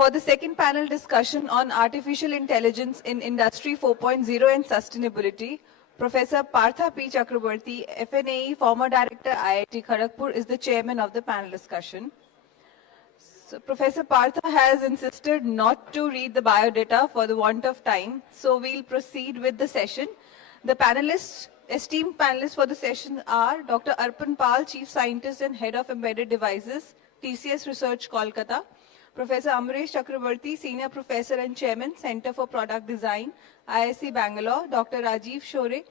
for the second panel discussion on artificial intelligence in Industry 4.0 and sustainability. Professor Partha P. Chakrabarti, FNAE, former director, IIT Kharagpur, is the chairman of the panel discussion. So Professor Partha has insisted not to read the biodata for the want of time, so we'll proceed with the session. The panelists, esteemed panelists for the session are Dr. Arpan, Chief Scientist and Head of Embedded Devices, TCS Research, Kolkata; Professor Amaresh Chakrabarti, Senior Professor and Chairman, Center for Product Design, IISc Bangalore; Dr. Rajeev Shorey,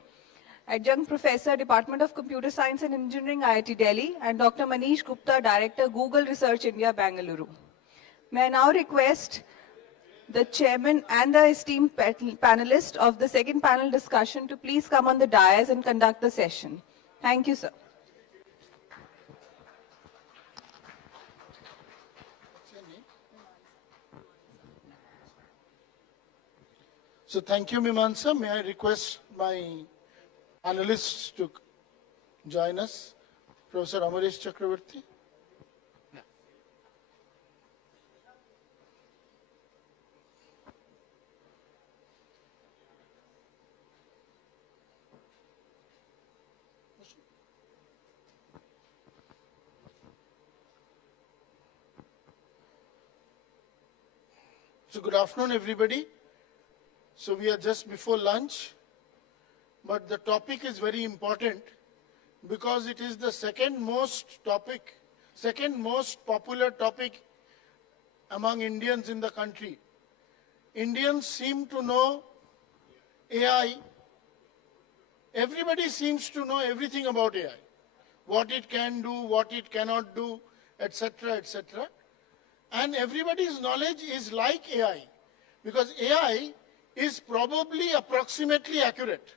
Adjunct Professor, Department of Computer Science and Engineering, IIT Delhi; and Dr. Manish Gupta, Director, Google Research India, Bangalore. May I now request the chairman and the esteemed panelists of the second panel discussion to please come on the dais and conduct the session. Thank you, sir. So thank you, Mimansa. May I request my panelists to join us? Professor Amaresh Chakrabarti. So good afternoon, everybody. So we are just before lunch, but the topic is very important because it is the second most popular topic among Indians in the country. Indians seem to know AI. Everybody seems to know everything about AI, what it can do, what it cannot do, etc., etc. And everybody's knowledge is like AI, because AI is probably approximately accurate.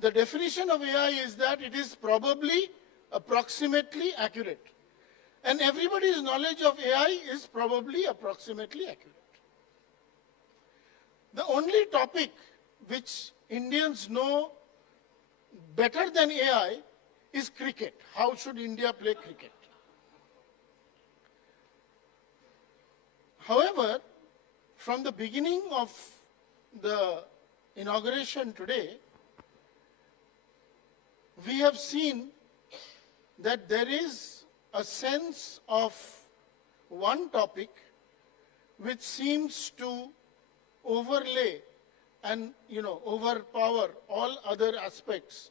The definition of AI is that it is probably approximately accurate. And everybody's knowledge of AI is probably approximately accurate. The only topic which Indians know better than AI is cricket. How should India play cricket? However, from the beginning of the inauguration today, we have seen that there is a sense of one topic which seems to overlay and overpower all other aspects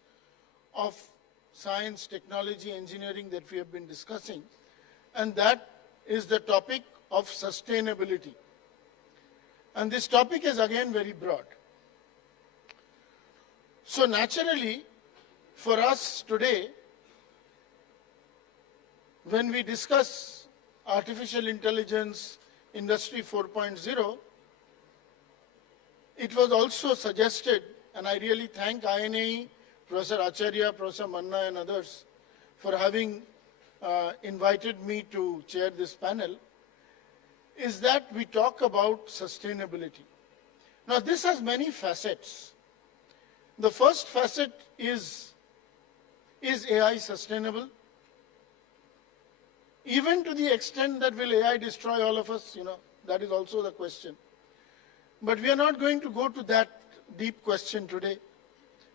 of science, technology, engineering that we have been discussing, and that is the topic of sustainability. And this topic is again very broad. So naturally, for us today, when we discuss artificial intelligence, Industry 4.0, it was also suggested, and I really thank INAE, Professor Acharya, Professor Manna and others for having invited me to chair this panel, is that we talk about sustainability. Now this has many facets. The first facet is AI sustainable? Even to the extent that will AI destroy all of us, that is also the question. But we are not going to go to that deep question today.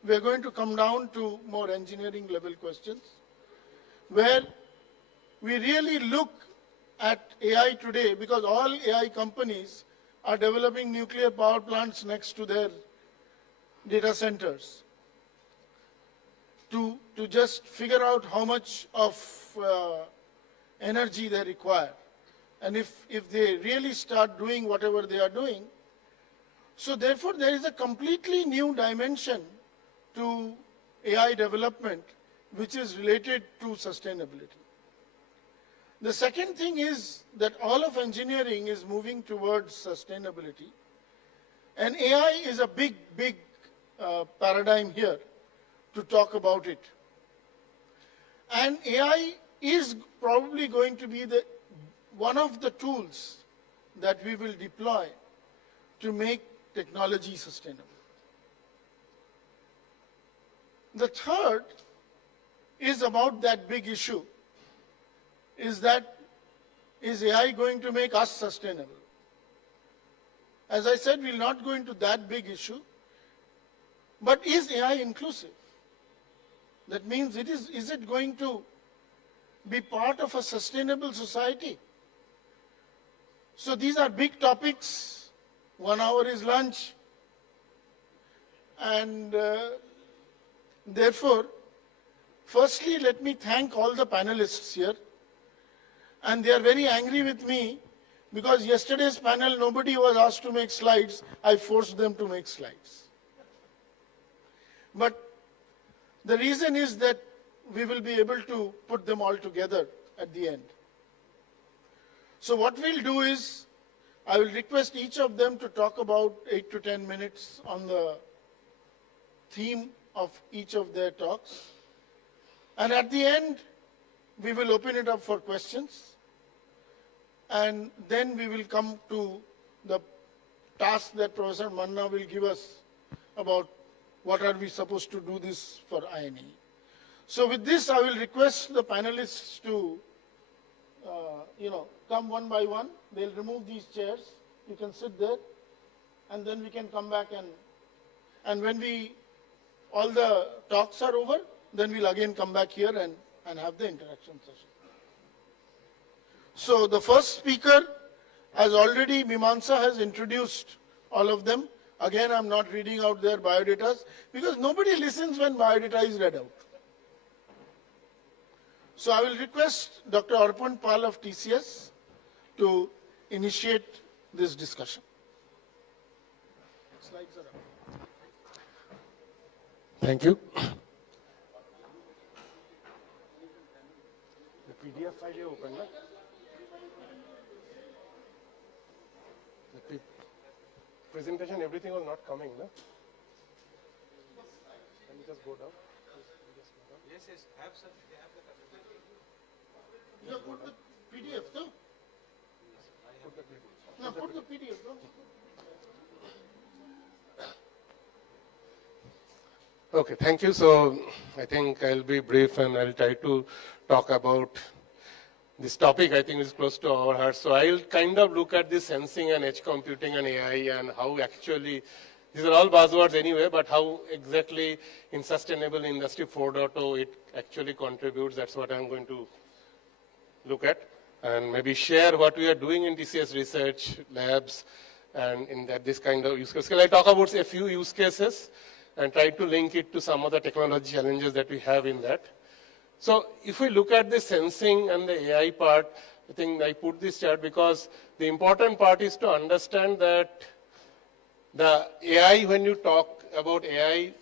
We are going to come down to more engineering level questions, where we really look at AI today, because all AI companies are developing nuclear power plants next to their data centers to just figure out how much of energy they require. And if they really start doing whatever they are doing, so therefore there is a completely new dimension to AI development which is related to sustainability. The second thing is that all of engineering is moving towards sustainability. And AI is a big paradigm here to talk about it. And AI is probably going to be one of the tools that we will deploy to make technology sustainable. The third is about that big issue, is that is AI going to make us sustainable? As I said, we'll not go into that big issue. But is AI inclusive? That means is it going to be part of a sustainable society? So these are big topics. 1 hour is lunch. And therefore, firstly, let me thank all the panelists here. And they are very angry with me because yesterday's panel, nobody was asked to make slides. I forced them to make slides. But the reason is that we will be able to put them all together at the end. So what we'll do is, I will request each of them to talk about 8 to 10 minutes on the theme of each of their talks. And at the end, we will open it up for questions. And then we will come to the task that Professor Manna will give us about what are we supposed to do this for INAE. So with this, I will request the panelists to, come one by one. They'll remove these chairs. You can sit there. And then we can come back and when all the talks are over, then we'll again come back here and have the interaction session. So the first speaker, as already Mimamsa has introduced all of them. Again, I'm not reading out their biodatas because nobody listens when biodata is read out. So I will request Dr. Arpan Pal of TCS to initiate this discussion. Slides are up. Thank you. The PDF file you open, right? The presentation, everything was not coming, no? Can you just go down? Yes, have some. They have the presentation. You have put the PDF, no? Put the PDF. No, put the PDF, no? Okay, thank you. So I think I'll be brief and I'll try to talk about this topic. I think is close to our hearts. So I'll kind of look at this sensing and edge computing and AI and how actually, these are all buzzwords anyway, but how exactly in sustainable industry 4.0 it actually contributes. That's what I'm going to look at and maybe share what we are doing in TCS research labs and in that this kind of use case. I'll talk about a few use cases and try to link it to some of the technology challenges that we have in that. So if we look at the sensing and the AI part, I think I put this chart because the important part is to understand that the AI, when you talk about AI,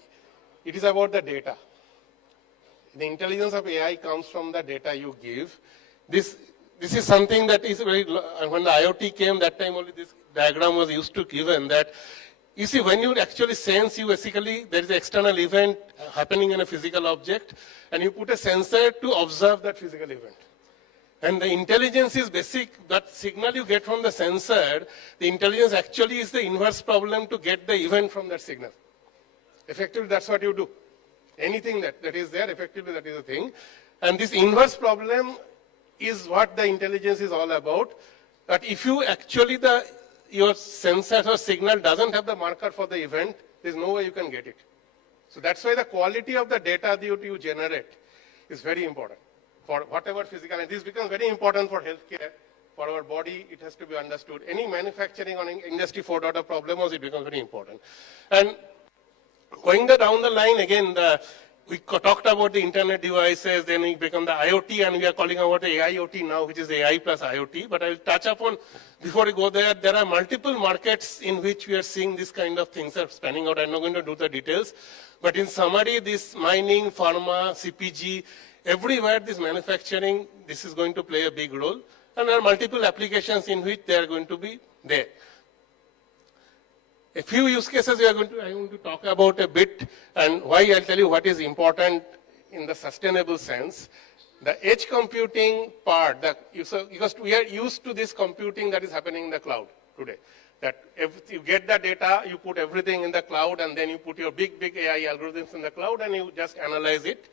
it is about the data. The intelligence of AI comes from the data you give. This is something that is very, when the IoT came, that time only this diagram was used to given that, you see, when you actually sense, you basically, there is an external event happening in a physical object, and you put a sensor to observe that physical event. And the intelligence is basic, that signal you get from the sensor, the intelligence actually is the inverse problem to get the event from that signal. Effectively, that's what you do. Anything that is there, effectively, that is the thing. And this inverse problem is what the intelligence is all about. That if you actually, your sensor or signal doesn't have the marker for the event, there's no way you can get it. So that's why the quality of the data that you generate is very important for whatever physical, and this becomes very important for healthcare, for our body, it has to be understood. Any manufacturing on industry 4.0 problem, it becomes very important. And going down the line again, we talked about the internet devices, then we become the IoT, and we are calling about the AIoT now, which is the AI plus IoT. But I'll touch upon, before we go there, there are multiple markets in which we are seeing this kind of things are spanning out. I'm not going to do the details. But in summary, this mining, pharma, CPG, everywhere this manufacturing, this is going to play a big role. And there are multiple applications in which they are going to be there. A few use cases I want to talk about a bit, and why I'll tell you what is important in the sustainable sense. The edge computing part, because we are used to this computing that is happening in the cloud today. That if you get the data, you put everything in the cloud, and then you put your big AI algorithms in the cloud, and you just analyze it.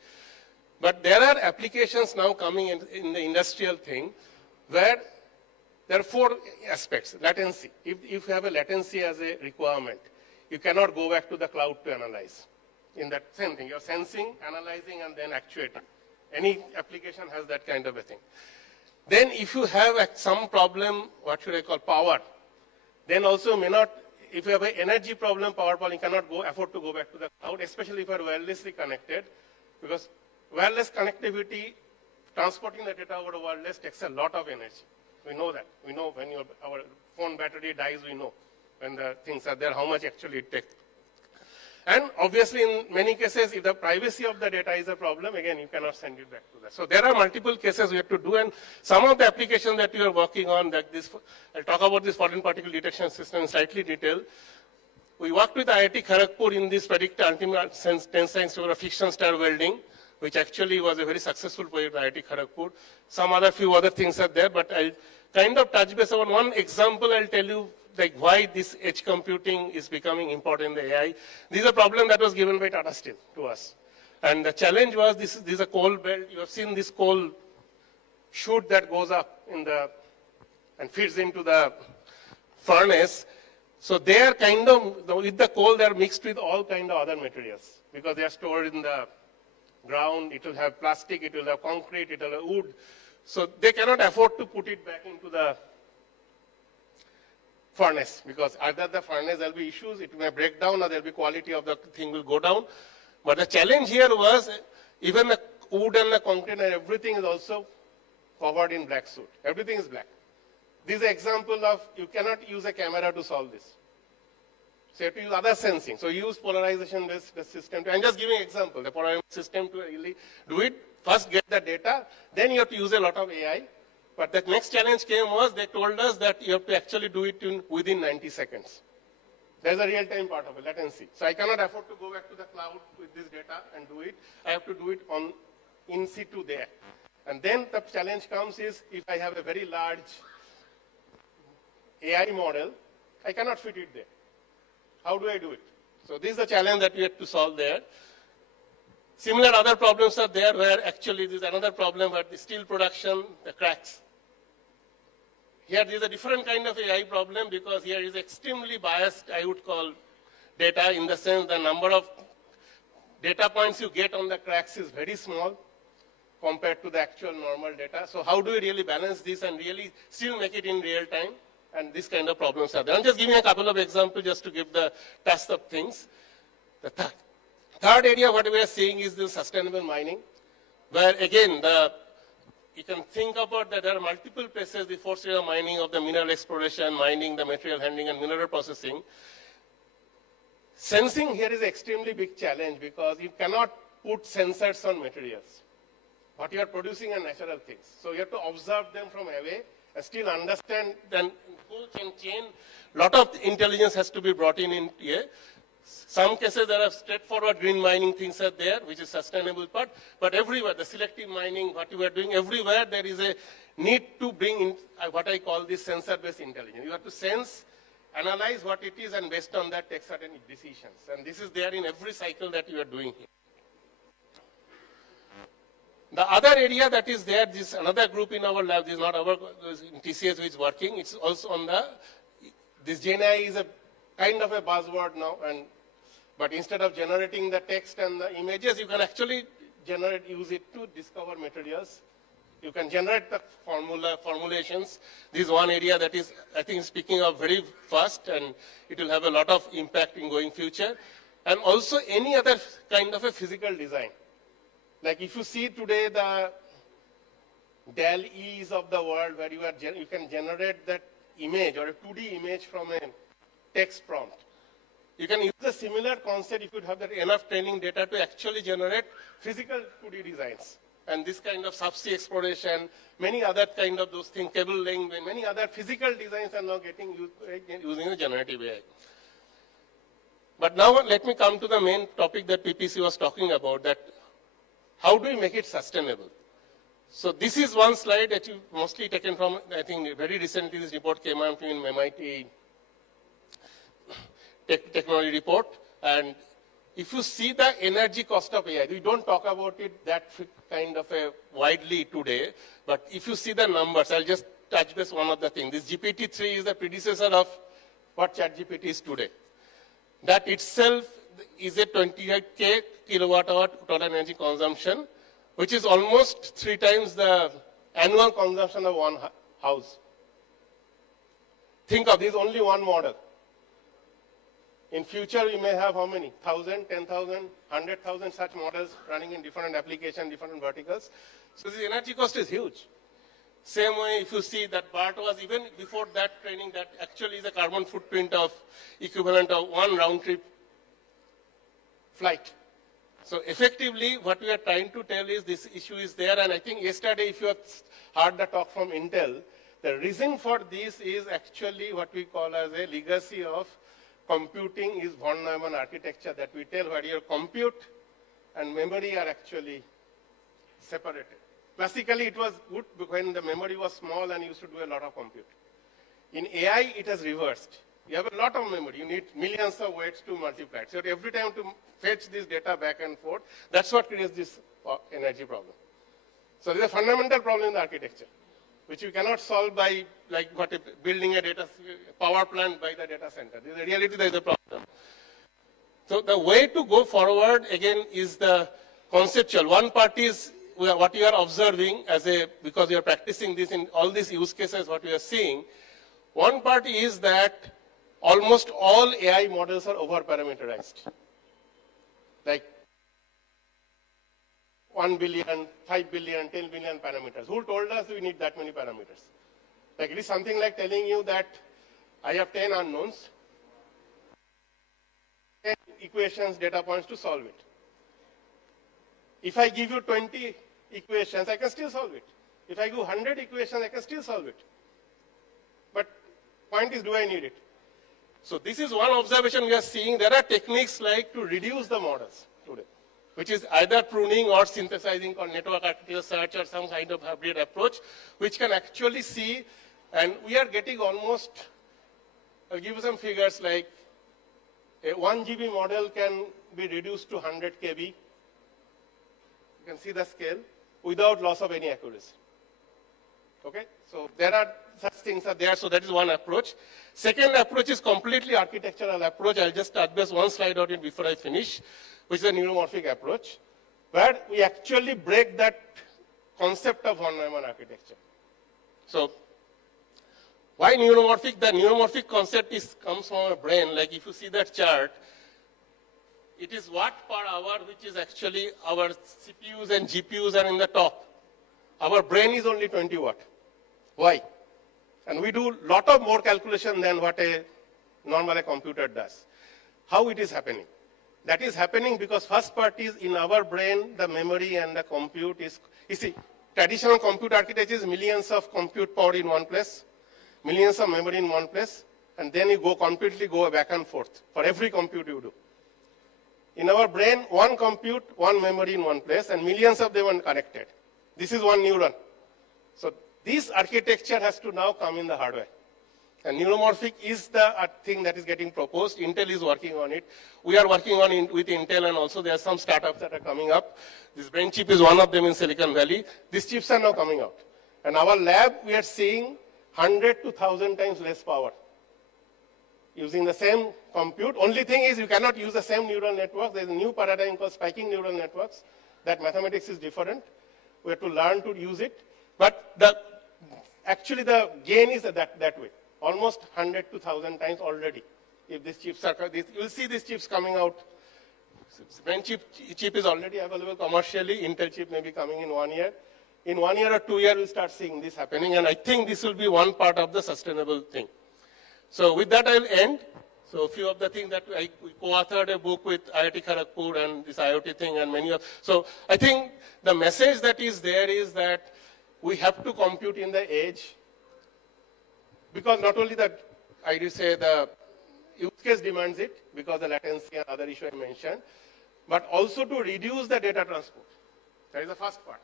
But there are applications now coming in the industrial thing, where There are four aspects. Latency. If you have a latency as a requirement, you cannot go back to the cloud to analyze. In that same thing, you're sensing, analyzing, and then actuating. Any application has that kind of a thing. Then if you have some problem, what should I call, power, then also may not, if you have an energy problem, power problem, you cannot afford to go back to the cloud, especially if you are wirelessly connected, because wireless connectivity, transporting the data over the wireless takes a lot of energy. We know that. We know when our phone battery dies, we know when the things are there, how much actually it takes. And obviously, in many cases, if the privacy of the data is a problem, again, you cannot send it back to that. So there are multiple cases we have to do, and some of the applications that we are working on, that this, I'll talk about this foreign particle detection system in slightly detail. We worked with IIT Kharagpur in this predictor ultimate tensile over friction stir welding, which actually was a very successful project at IIT Kharagpur. Some other few other things are there, but I'll kind of touch base on one example. I'll tell you like why this edge computing is becoming important in the AI. This is a problem that was given by Tata Steel to us. And the challenge was this is a coal belt. You have seen this coal chute that goes up in the, and feeds into the furnace. So they are kind of, with the coal, they are mixed with all kind of other materials because they are stored in the ground. It will have plastic, it will have concrete, it will have wood. So they cannot afford to put it back into the furnace because either the furnace there will be issues, it may break down, or there will be quality of the thing will go down. But the challenge here was even the wood and the concrete and everything is also covered in black soot. Everything is black. This is an example of you cannot use a camera to solve this. So you have to use other sensing. So use polarization-based system. I'm just giving an example. The polarization system to really do it. First get the data, then you have to use a lot of AI. But the next challenge came was they told us that you have to actually do it within 90 seconds. There's a real-time part of it, latency. So I cannot afford to go back to the cloud with this data and do it. I have to do it in situ there. And then the challenge comes is if I have a very large AI model, I cannot fit it there. How do I do it? So this is the challenge that we have to solve there. Similar other problems are there where actually this is another problem where the steel production, the cracks. Here there is a different kind of AI problem because here is extremely biased, I would call, data in the sense the number of data points you get on the cracks is very small compared to the actual normal data. So how do we really balance this and really still make it in real time? And this kind of problems are there. I'm just giving a couple of examples just to give the test of things. The third area what we are seeing is the sustainable mining, where again, you can think about that there are multiple places the forced area mining of the mineral exploration, mining, the material handling and mineral processing. Sensing here is an extremely big challenge because you cannot put sensors on materials, but you are producing a natural things. So you have to observe them from away and still understand then full chain. Lot of intelligence has to be brought in here. Some cases there are straightforward green mining things are there, which is sustainable part, but everywhere, the selective mining, what you are doing, everywhere there is a need to bring in what I call this sensor-based intelligence. You have to sense, analyze what it is, and based on that take certain decisions. And this is there in every cycle that you are doing here. The other area that is there, this another group in our lab, this is not our TCS which is working, it's also on this GenAI is a kind of a buzzword now, but instead of generating the text and the images, you can actually use it to discover materials. You can generate the formulations. This is one area that is, I think, speaking of very fast, and it will have a lot of impact in going future. And also any other kind of a physical design. Like if you see today the DAL-E's of the world where you can generate that image or a 2D image from a text prompt. You can use a similar concept if you have that enough training data to actually generate physical 2D designs. And this kind of subsea exploration, many other kind of those things, cable laying, many other physical designs are now getting used using the generative AI. But now let me come to the main topic that PPC was talking about, that how do we make it sustainable? So this is one slide that you mostly taken from, I think very recently this report came out in MIT technology report. And if you see the energy cost of AI, we don't talk about it that kind of a widely today, but if you see the numbers, I'll just touch base one of the things. This GPT-3 is the predecessor of what ChatGPT is today. That itself is a 28K kilowatt hour total energy consumption, which is almost 3 times the annual consumption of one house. Think of this, only one model. In future, we may have how many? 1,000, 10,000, 100,000 such models running in different applications, different verticals. So this energy cost is huge. Same way, if you see that BART was even before that training, that actually is a carbon footprint of equivalent of one round trip flight. So effectively, what we are trying to tell is this issue is there, and I think yesterday, if you have heard the talk from Intel, the reason for this is actually what we call as a legacy of computing is von Neumann architecture that we tell where your compute and memory are actually separated. Classically, it was good when the memory was small and you used to do a lot of compute. In AI, it has reversed. You have a lot of memory. You need millions of weights to multiply it. So every time to fetch this data back and forth, that's what creates this energy problem. So there's a fundamental problem in the architecture, which you cannot solve by building a power plant by the data center. In the reality, there is a problem. So the way to go forward, again, is the conceptual. One part is what you are observing because you are practicing this in all these use cases, what you are seeing. One part is that almost all AI models are over-parameterized. Like 1 billion, 5 billion, 10 billion parameters. Who told us we need that many parameters? Like it is something like telling you that I have 10 unknowns, 10 equations, data points to solve it. If I give you 20 equations, I can still solve it. If I give 100 equations, I can still solve it. But point is, do I need it? So this is one observation we are seeing. There are techniques like to reduce the models today, which is either pruning or synthesizing or network architecture search or some kind of hybrid approach, which can actually see, and we are getting almost, I'll give you some figures like a 1 GB model can be reduced to 100 KB. You can see the scale without loss of any accuracy. Okay, so there are such things are there, so that is one approach. Second approach is completely architectural approach. I'll just touch base one slide on it before I finish, which is a neuromorphic approach, where we actually break that concept of von Neumann architecture. So why neuromorphic? The neuromorphic concept comes from our brain. Like if you see that chart, it is watt per hour, which is actually our CPUs and GPUs are in the top. Our brain is only 20 watt. Why? And we do a lot of more calculation than what a normal computer does. How it is happening? That is happening because first part is in our brain, the memory and the compute is, you see, traditional compute architecture is millions of compute power in one place, millions of memory in one place, and then you completely go back and forth for every compute you do. In our brain, one compute, one memory in one place, and millions of them are connected. This is one neuron. So this architecture has to now come in the hardware. And neuromorphic is the thing that is getting proposed. Intel is working on it. We are working on it with Intel, and also there are some startups that are coming up. This brain chip is one of them in Silicon Valley. These chips are now coming out. And our lab, we are seeing 100 to 1,000 times less power using the same compute. Only thing is you cannot use the same neural network. There is a new paradigm called spiking neural networks. That mathematics is different. We have to learn to use it. But actually the gain is that way. Almost 100 to 1,000 times already. If these chips are, you will see these chips coming out. Brain chip is already available commercially. Intel chip may be coming in 1 year. In 1 year or 2 years, we'll start seeing this happening. And I think this will be one part of the sustainable thing. So with that, I'll end. So a few of the things that we co-authored a book with IIT Kharagpur and this IoT thing and many of. So I think the message that is there is that we have to compute in the edge, because not only the use case demands it, because the latency and other issue I mentioned, but also to reduce the data transport. That is the first part.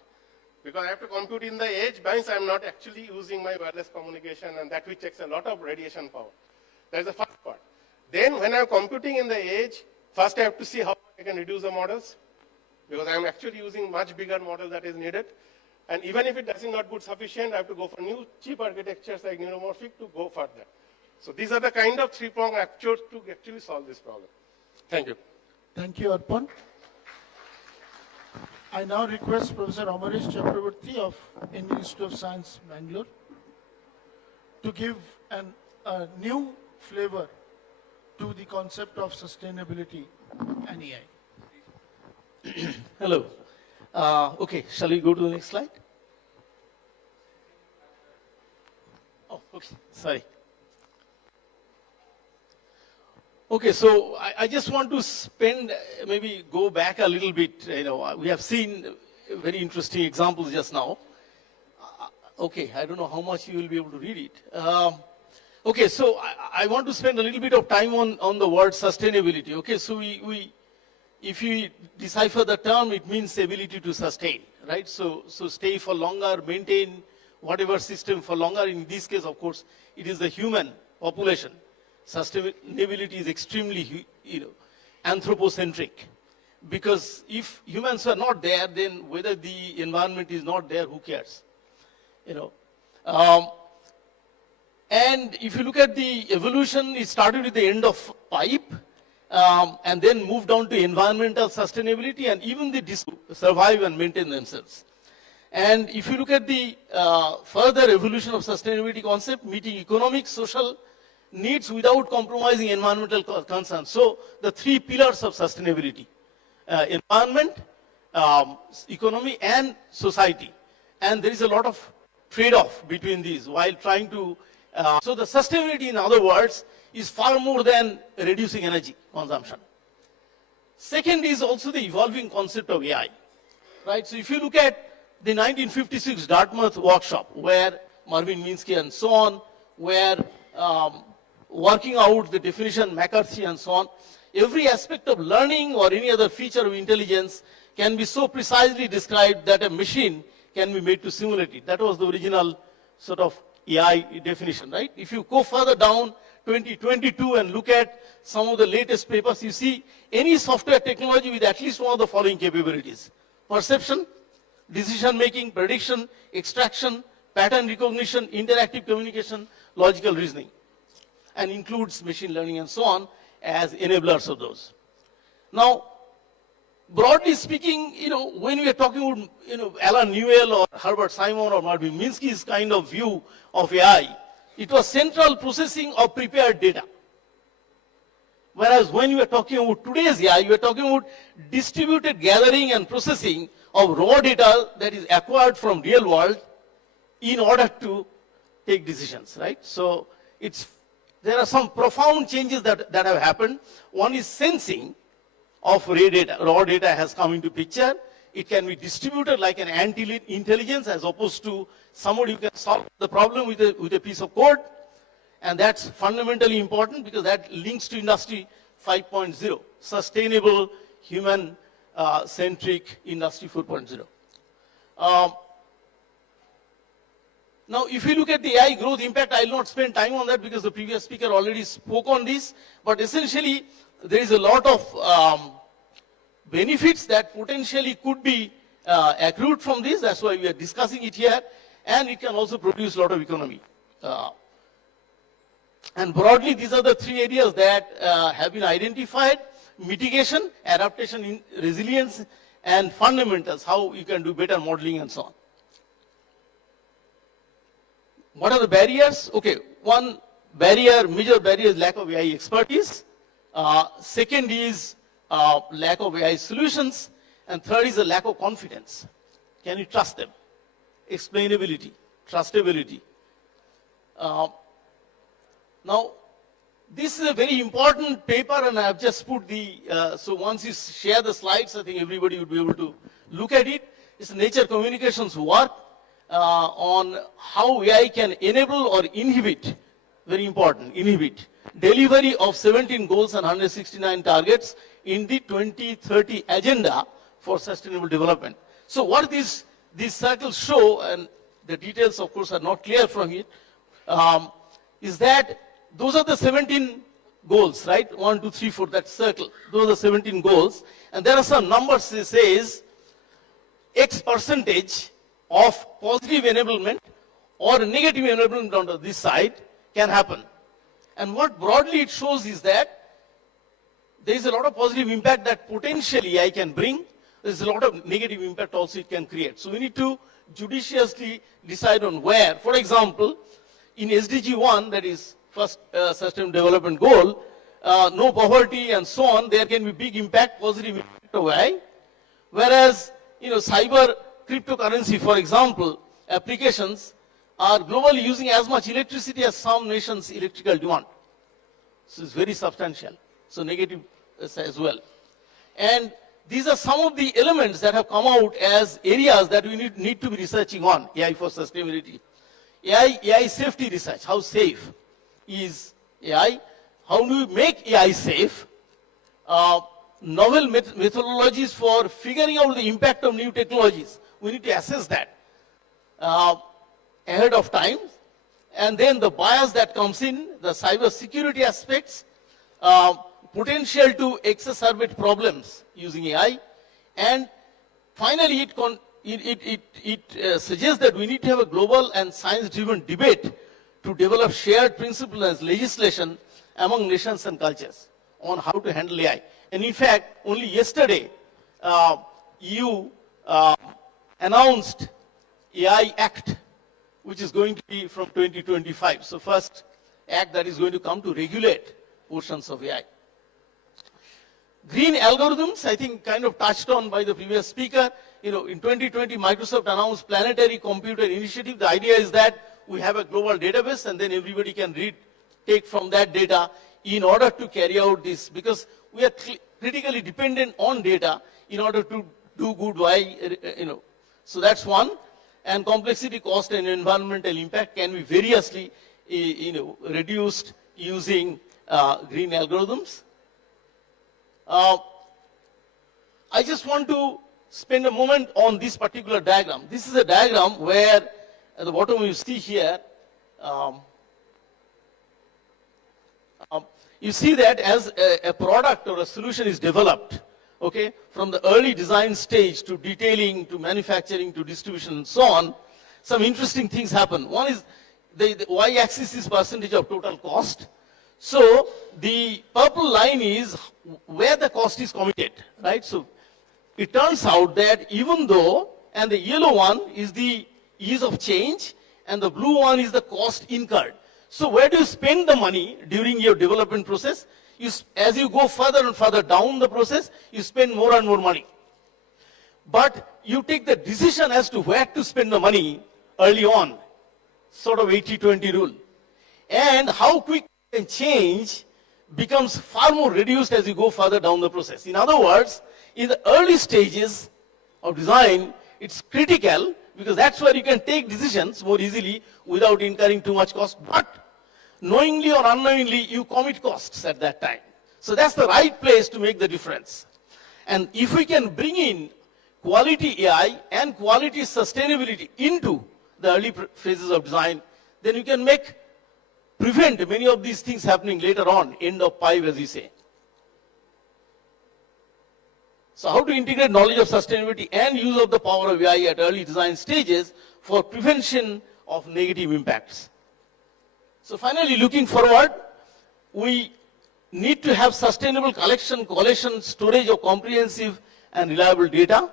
Because I have to compute in the edge, means I am not actually using my wireless communication, and that which takes a lot of radiation power. That is the first part. Then when I am computing in the edge, first I have to see how I can reduce the models, because I am actually using much bigger model that is needed. And even if it does not good sufficient, I have to go for new cheap architectures like neuromorphic to go further. So these are the kind of three-pronged approach to actually solve this problem. Thank you. Thank you, Arpan. I now request Professor Amaresh Chakrabarti of Indian Institute of Science, Bangalore, to give a new flavor to the concept of sustainability and AI. Hello. Okay, shall we go to the next slide? Oh, okay, sorry. Okay, so I just want to maybe go back a little bit. We have seen very interesting examples just now. Okay, I don't know how much you will be able to read it. Okay, so I want to spend a little bit of time on the word sustainability. Okay, so if we decipher the term, it means ability to sustain, right? So stay for longer, maintain whatever system for longer. In this case, of course, it is the human population. Sustainability is extremely, anthropocentric. Because if humans are not there, then whether the environment is not there, who cares? And if you look at the evolution, it started with the end of pipe, and then moved on to environmental sustainability, and even the survive and maintain themselves. And if you look at the further evolution of sustainability concept, meeting economic, social needs without compromising environmental concerns. So the three pillars of sustainability, environment, economy, and society. And there is a lot of trade-off between these while trying to, so the sustainability, in other words, is far more than reducing energy consumption. Second is also the evolving concept of AI, right? So if you look at the 1956 Dartmouth workshop, where Marvin Minsky and so on were working out the definition, McCarthy and so on, every aspect of learning or any other feature of intelligence can be so precisely described that a machine can be made to simulate it. That was the original sort of AI definition, right? If you go further down, 2022, and look at some of the latest papers, you see any software technology with at least one of the following capabilities: perception, decision-making, prediction, extraction, pattern recognition, interactive communication, logical reasoning, and includes machine learning and so on as enablers of those. Now, broadly speaking, when we are talking about, Alan Newell or Herbert Simon or Marvin Minsky's kind of view of AI, it was central processing of prepared data. Whereas when you are talking about today's AI, you are talking about distributed gathering and processing of raw data that is acquired from real world in order to take decisions, right? So there are some profound changes that have happened. One is sensing of raw data. Raw data has come into picture. It can be distributed like an intelligence as opposed to somebody who can solve the problem with a piece of code. And that's fundamentally important because that links to Industry 5.0, sustainable, human-centric Industry 4.0. Now, if you look at the AI growth impact, I will not spend time on that because the previous speaker already spoke on this. But essentially, there is a lot of benefits that potentially could be accrued from this. That's why we are discussing it here. And it can also produce a lot of economy. And broadly, these are the three areas that have been identified: mitigation, adaptation, resilience, and fundamentals, how you can do better modeling and so on. What are the barriers? Okay, one barrier, major barrier is lack of AI expertise. Second is lack of AI solutions. And third is a lack of confidence. Can you trust them? Explainability, trustability. Now, this is a very important paper, and I have just put so once you share the slides, I think everybody would be able to look at it. It's Nature Communications work on how AI can enable or inhibit, very important, inhibit, delivery of 17 goals and 169 targets in the 2030 agenda for sustainable development. So what these circles show, and the details of course are not clear from it, is that those are the 17 goals, right? 1, 2, 3, 4, that circle. Those are the 17 goals. And there are some numbers that says X percentage of positive enablement or negative enablement on this side can happen. And what broadly it shows is that there is a lot of positive impact that potentially AI can bring. There is a lot of negative impact also it can create. So we need to judiciously decide on where. For example, in SDG 1, that is first Sustainable Development Goal, no poverty and so on, there can be big impact, positive impact of AI. Whereas, cyber cryptocurrency, for example, applications are globally using as much electricity as some nations' electrical demand. So it's very substantial. So negative as well. And these are some of the elements that have come out as areas that we need to be researching on AI for sustainability. AI safety research. How safe is AI? How do we make AI safe? Novel methodologies for figuring out the impact of new technologies. We need to assess that ahead of time. And then the bias that comes in, the cyber security aspects, potential to exacerbate problems using AI, and finally it suggests that we need to have a global and science-driven debate to develop shared principles as legislation among nations and cultures on how to handle AI. And in fact, only yesterday, EU announced AI Act, which is going to be from 2025. So first act that is going to come to regulate portions of AI. Green algorithms, I think kind of touched on by the previous speaker. In 2020, Microsoft announced Planetary Computer Initiative. The idea is that we have a global database and then everybody can take from that data in order to carry out this, because we are critically dependent on data in order to do good So that's one. And complexity, cost, and environmental impact can be variously, reduced using green algorithms. I just want to spend a moment on this particular diagram. This is a diagram where at the bottom you see here, you see that as a product or a solution is developed, okay, from the early design stage to detailing, to manufacturing, to distribution and so on, some interesting things happen. One is the y-axis is percentage of total cost. So the purple line is where the cost is committed, right? So it turns out that even though, and the yellow one is the ease of change, and the blue one is the cost incurred. So where do you spend the money during your development process? As you go further and further down the process, you spend more and more money. But you take the decision as to where to spend the money early on, sort of 80-20 rule. And how quick and change becomes far more reduced as you go further down the process. In other words, in the early stages of design, it's critical because that's where you can take decisions more easily without incurring too much cost. But knowingly or unknowingly, you commit costs at that time. So that's the right place to make the difference. And if we can bring in quality AI and quality sustainability into the early phases of design, then you can prevent many of these things happening later on, end of pipe, as we say. So how to integrate knowledge of sustainability and use of the power of AI at early design stages for prevention of negative impacts. So finally, looking forward, we need to have sustainable collection, collation, storage of comprehensive and reliable data.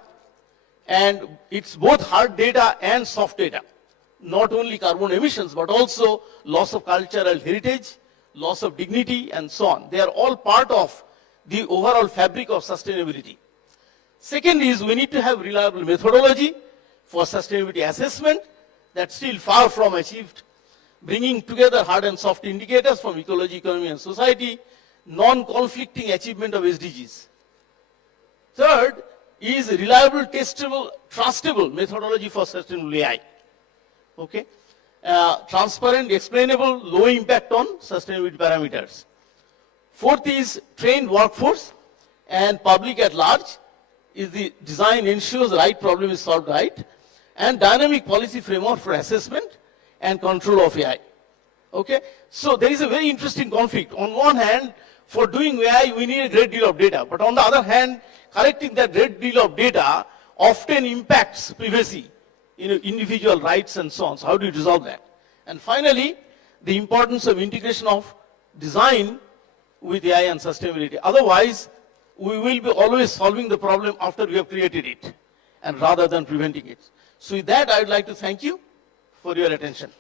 And it's both hard data and soft data. Not only carbon emissions, but also loss of cultural heritage, loss of dignity, and so on. They are all part of the overall fabric of sustainability. Second is we need to have reliable methodology for sustainability assessment. That's still far from achieved. Bringing together hard and soft indicators from ecology, economy, and society. Non-conflicting achievement of SDGs. Third is reliable, testable, trustable methodology for sustainable AI. Okay, transparent, explainable, low impact on sustainability parameters. Fourth is trained workforce and public at large. Is the design ensures the right problem is solved right, and dynamic policy framework for assessment and control of AI. Okay, so there is a very interesting conflict. On one hand, for doing AI, we need a great deal of data, but on the other hand, collecting that great deal of data often impacts privacy individual rights and so on. So how do you resolve that? And finally, the importance of integration of design with AI and sustainability. Otherwise, we will be always solving the problem after we have created it, and rather than preventing it. So with that, I would like to thank you for your attention.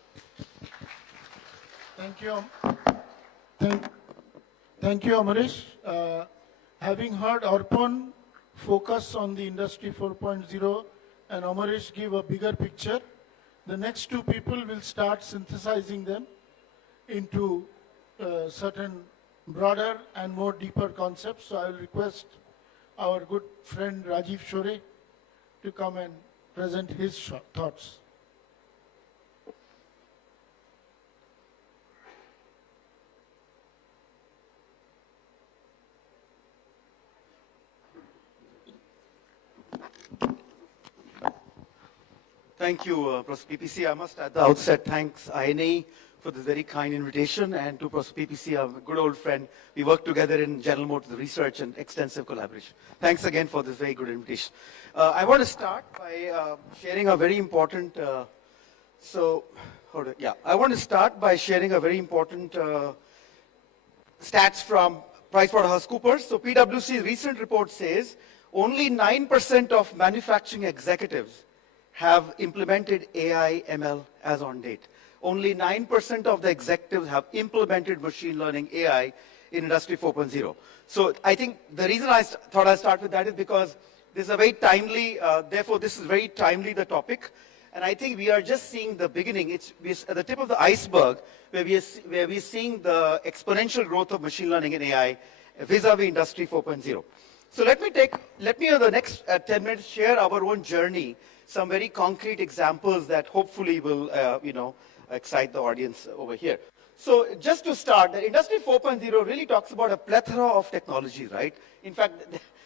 Thank you. Thank you, Amaresh. Having heard Arpan focus on the Industry 4.0 and Amaresh give a bigger picture, the next two people will start synthesizing them into certain broader and more deeper concepts. So I will request our good friend Rajeev Shorey to come and present his thoughts. Thank you, Prof. PPC. I must at the outset thanks INAE for this very kind invitation, and to Prof. PPC, a good old friend. We work together in General Motors research and extensive collaboration. Thanks again for this very good invitation. I want to start by sharing a very important, I want to start by sharing a very important stats from PricewaterhouseCoopers. So PwC's recent report says only 9% of manufacturing executives have implemented AI ML as on date. Only 9% of the executives have implemented machine learning AI in Industry 4.0. So I think the reason I thought I'd start with that is because this is a very timely, therefore this is very timely, the topic. And I think we are just seeing the beginning. It's at the tip of the iceberg where we're seeing the exponential growth of machine learning and AI vis-a-vis Industry 4.0. So let me in the next 10 minutes share our own journey, some very concrete examples that hopefully will, excite the audience over here. So just to start, the Industry 4.0 really talks about a plethora of technologies, right? In fact,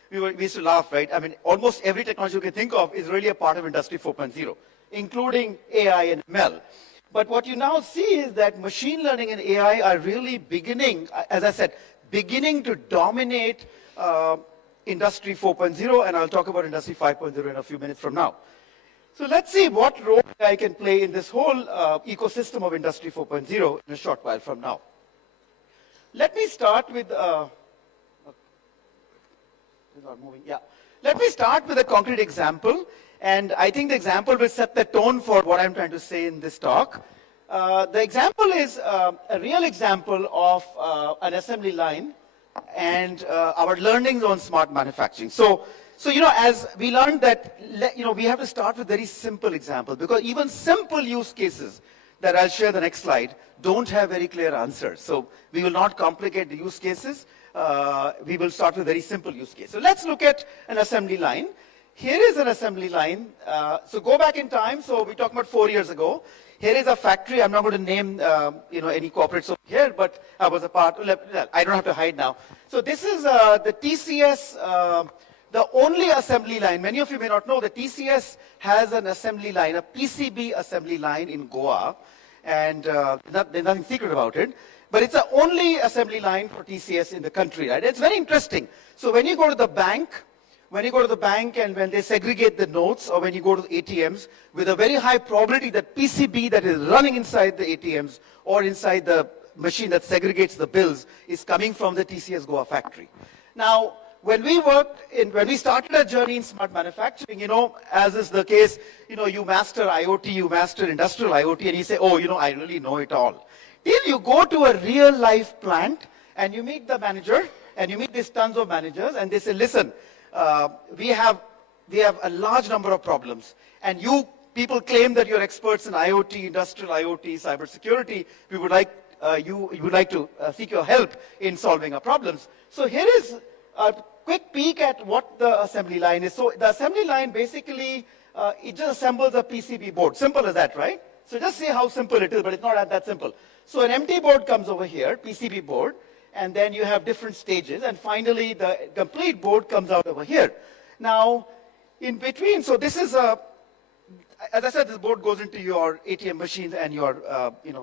we used to laugh, right? I mean, almost every technology you can think of is really a part of Industry 4.0, including AI and ML. But what you now see is that machine learning and AI are really beginning, as I said, beginning to dominate Industry 4.0, and I'll talk about Industry 5.0 in a few minutes from now. So let's see what role AI can play in this whole ecosystem of Industry 4.0 in a short while from now. Let me start with, Let me start with a concrete example, and I think the example will set the tone for what I'm trying to say in this talk. The example is a real example of an assembly line and our learnings on smart manufacturing. So as we learned that, we have to start with very simple examples, because even simple use cases that I'll share the next slide don't have very clear answers. So we will not complicate the use cases. We will start with very simple use cases. So let's look at an assembly line. Here is an assembly line. So go back in time. So we're talking about 4 years ago. Here is a factory. I'm not going to name any corporates over here, but I was a part. I don't have to hide now. So this is the TCS. The only assembly line, many of you may not know, that TCS has an assembly line, a PCB assembly line in Goa, and there's nothing secret about it, but it's the only assembly line for TCS in the country, right? It's very interesting. So when you go to the bank, and when they segregate the notes, or when you go to the ATMs, with a very high probability that PCB that is running inside the ATMs or inside the machine that segregates the bills is coming from the TCS Goa factory. Now, when we started our journey in smart manufacturing, as is the case, you master IoT, you master industrial IoT, and you say, I really know it all. Till you go to a real life plant, and you meet the manager, and you meet these tons of managers, and they say, listen, we have a large number of problems, and you people claim that you're experts in IoT, industrial IoT, cybersecurity. We would like, you would like to seek your help in solving our problems. So here is a quick peek at what the assembly line is. So the assembly line basically, it just assembles a PCB board. Simple as that, right? So just see how simple it is, but it's not that simple. So an empty board comes over here, PCB board, and then you have different stages, and finally the complete board comes out over here. Now, in between, so this is a, as I said, this board goes into your ATM machines and your,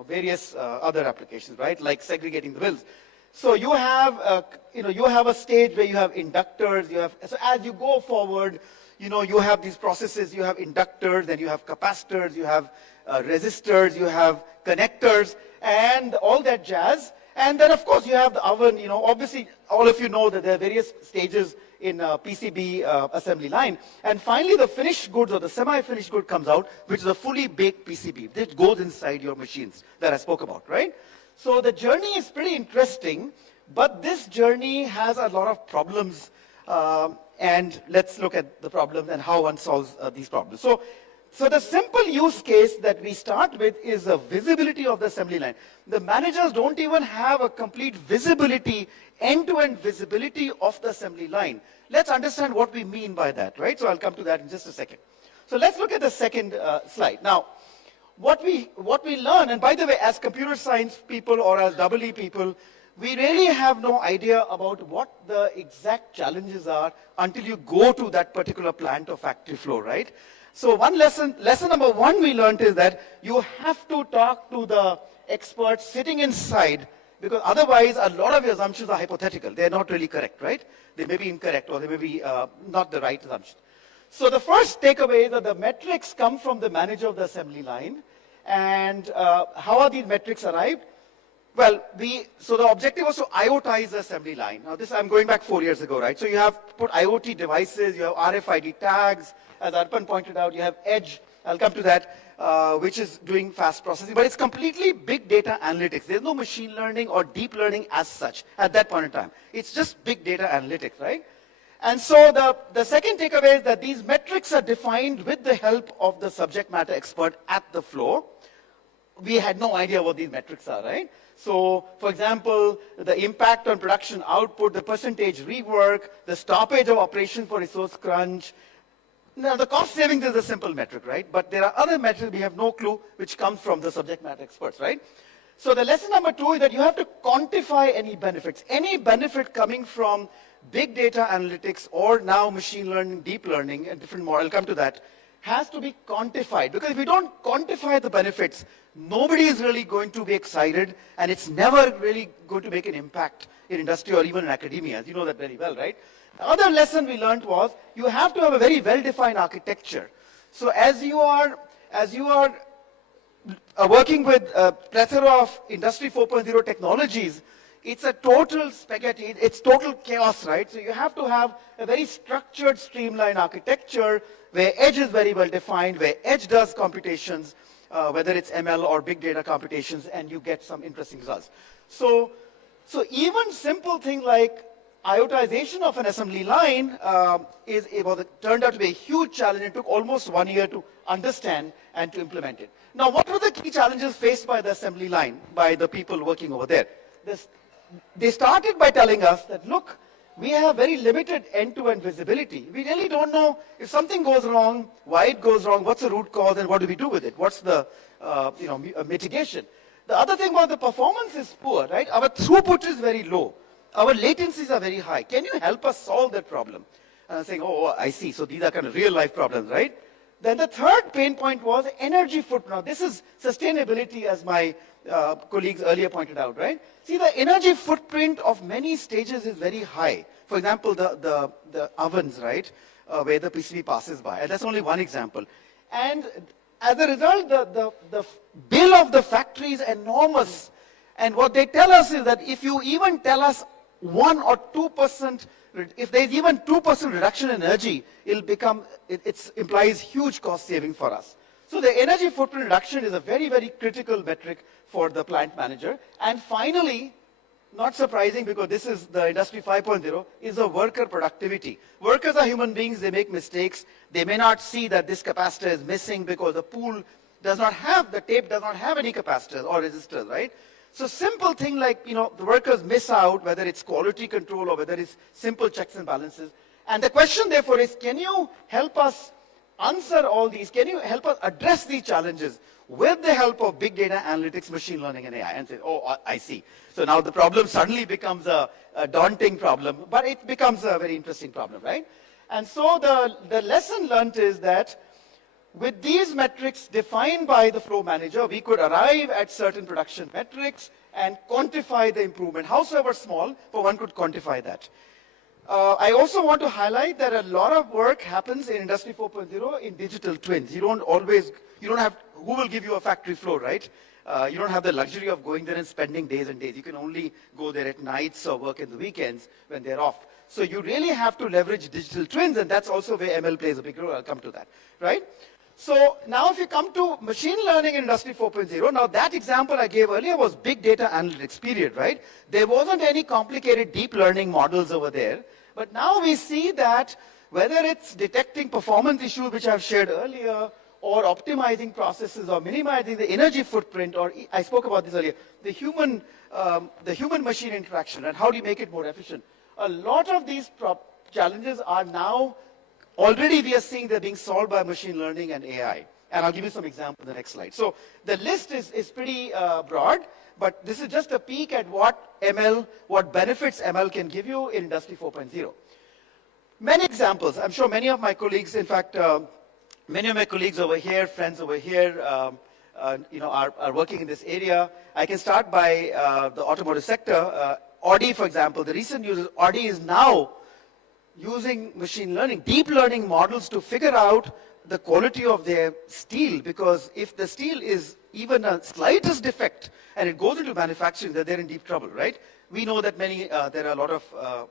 various other applications, right? Like segregating the bills. So you have, you have a stage where you have inductors. So as you go forward, you have these processes, you have inductors, then you have capacitors, you have resistors, you have connectors, and all that jazz. And then, of course, you have the oven. Obviously, all of you know that there are various stages in PCB assembly line. And finally, the finished goods or the semi-finished good comes out, which is a fully baked PCB. That goes inside your machines that I spoke about, right? So the journey is pretty interesting, but this journey has a lot of problems. And let's look at the problems and how one solves these problems. So the simple use case that we start with is the visibility of the assembly line. The managers don't even have a complete visibility, end-to-end visibility of the assembly line. Let's understand what we mean by that, right? So I'll come to that in just a second. So let's look at the second slide. Now, what we learn, and by the way, as computer science people or as EE people, we really have no idea about what the exact challenges are until you go to that particular plant or factory floor, right? So lesson number one we learned is that you have to talk to the experts sitting inside, because otherwise a lot of your assumptions are hypothetical. They're not really correct, right? They may be incorrect or they may be not the right assumption. So the first takeaway is that the metrics come from the manager of the assembly line. And how are these metrics arrived? Well, so the objective was to IoTize the assembly line. Now this, I'm going back 4 years ago, right? So you have put IoT devices, you have RFID tags, as Arpan pointed out, you have Edge, I'll come to that, which is doing fast processing, but it's completely big data analytics. There's no machine learning or deep learning as such at that point in time. It's just big data analytics, right? And so the second takeaway is that these metrics are defined with the help of the subject matter expert at the floor. We had no idea what these metrics are, right? So, for example, the impact on production output, the percentage rework, the stoppage of operation for resource crunch. Now, the cost savings is a simple metric, right? But there are other metrics we have no clue, which comes from the subject matter experts, right? So the lesson number two is that you have to quantify any benefits. Any benefit coming from big data analytics or now machine learning, deep learning, and different more, I'll come to that, has to be quantified. Because if we don't quantify the benefits, nobody is really going to be excited, and it's never really going to make an impact in industry or even in academia. You know that very well, right? The other lesson we learned was you have to have a very well-defined architecture. So as you are working with a plethora of Industry 4.0 technologies, it's a total spaghetti, it's total chaos, right? So you have to have a very structured, streamlined architecture where edge is very well defined, where edge does computations, whether it's ML or big data computations, and you get some interesting results. So even simple thing like IoTization of an assembly line turned out to be a huge challenge. It took almost 1 year to understand and to implement it. Now, what were the key challenges faced by the assembly line, by the people working over there? They started by telling us that, look, we have very limited end-to-end visibility. We really don't know if something goes wrong, why it goes wrong, what's the root cause, and what do we do with it? What's the mitigation? The other thing was the performance is poor, right? Our throughput is very low. Our latencies are very high. Can you help us solve that problem? And I'm saying, oh, I see. So these are kind of real-life problems, right? Then the third pain point was energy footprint. Now, this is sustainability, as my colleagues earlier pointed out, right? See, the energy footprint of many stages is very high. For example, the ovens, right, where the PCB passes by. And that's only one example. And as a result, the bill of the factory is enormous. And what they tell us is that if you even tell us 1 or 2%, if there's even 2% reduction in energy, it implies huge cost saving for us. So the energy footprint reduction is a very, very critical metric for the plant manager. And finally, not surprising because this is the Industry 5.0, is the worker productivity. Workers are human beings, they make mistakes. They may not see that this capacitor is missing because the pool does not have, the tape does not have any capacitors or resistors, right? So simple thing like, the workers miss out, whether it's quality control or whether it's simple checks and balances. And the question therefore is, can you help us answer all these? Can you help us address these challenges with the help of big data analytics, machine learning, and AI? And say, oh, I see. So now the problem suddenly becomes a daunting problem, but it becomes a very interesting problem, right? And so the lesson learned is that with these metrics defined by the flow manager, we could arrive at certain production metrics and quantify the improvement, howsoever small, but one could quantify that. I also want to highlight that a lot of work happens in Industry 4.0 in digital twins. You don't have, who will give you a factory floor, right? You don't have the luxury of going there and spending days and days. You can only go there at nights or work in the weekends when they're off. So you really have to leverage digital twins, and that's also where ML plays a big role. I'll come to that, right? So now if you come to machine learning in Industry 4.0, now that example I gave earlier was big data analytics period, right? There wasn't any complicated deep learning models over there. But now we see that whether it's detecting performance issues, which I've shared earlier, or optimizing processes, or minimizing the energy footprint, or I spoke about this earlier, the human-machine interaction, and how do you make it more efficient? A lot of these challenges are now, already we are seeing they're being solved by machine learning and AI. And I'll give you some examples in the next slide. So the list is pretty broad, but this is just a peek at what benefits ML can give you in Industry 4.0. Many examples. I'm sure many of my colleagues, in fact, many of my colleagues over here, friends over here, are working in this area. I can start by the automotive sector. Audi, for example, the recent users, Audi is now using machine learning, deep learning models to figure out the quality of their steel, because if the steel is even a slightest defect and it goes into manufacturing, then they're in deep trouble, right? We know that there are a lot of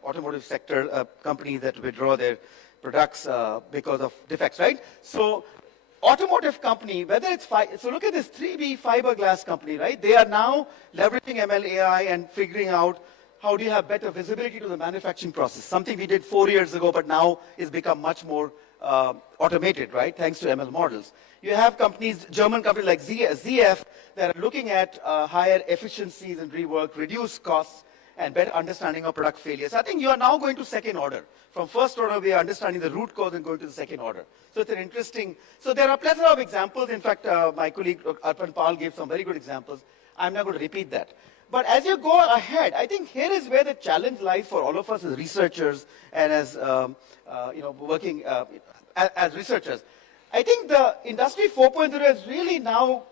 automotive sector companies that withdraw their products because of defects, right? So automotive company, whether it's, so look at this 3B fiberglass company, right? They are now leveraging ML AI and figuring out how do you have better visibility to the manufacturing process, something we did 4 years ago, but now is become much more automated, right, thanks to ML models. You have companies, German companies like ZF, that are looking at higher efficiencies in rework, reduced costs, and better understanding of product failures. I think you are now going to second order. From first order, we are understanding the root cause and going to the second order. So it's an interesting, so there are plethora of examples. In fact, my colleague Arpan gave some very good examples. I'm not going to repeat that. But as you go ahead, I think here is where the challenge lies for all of us as researchers and as working as researchers. I think the Industry 4.0 has really now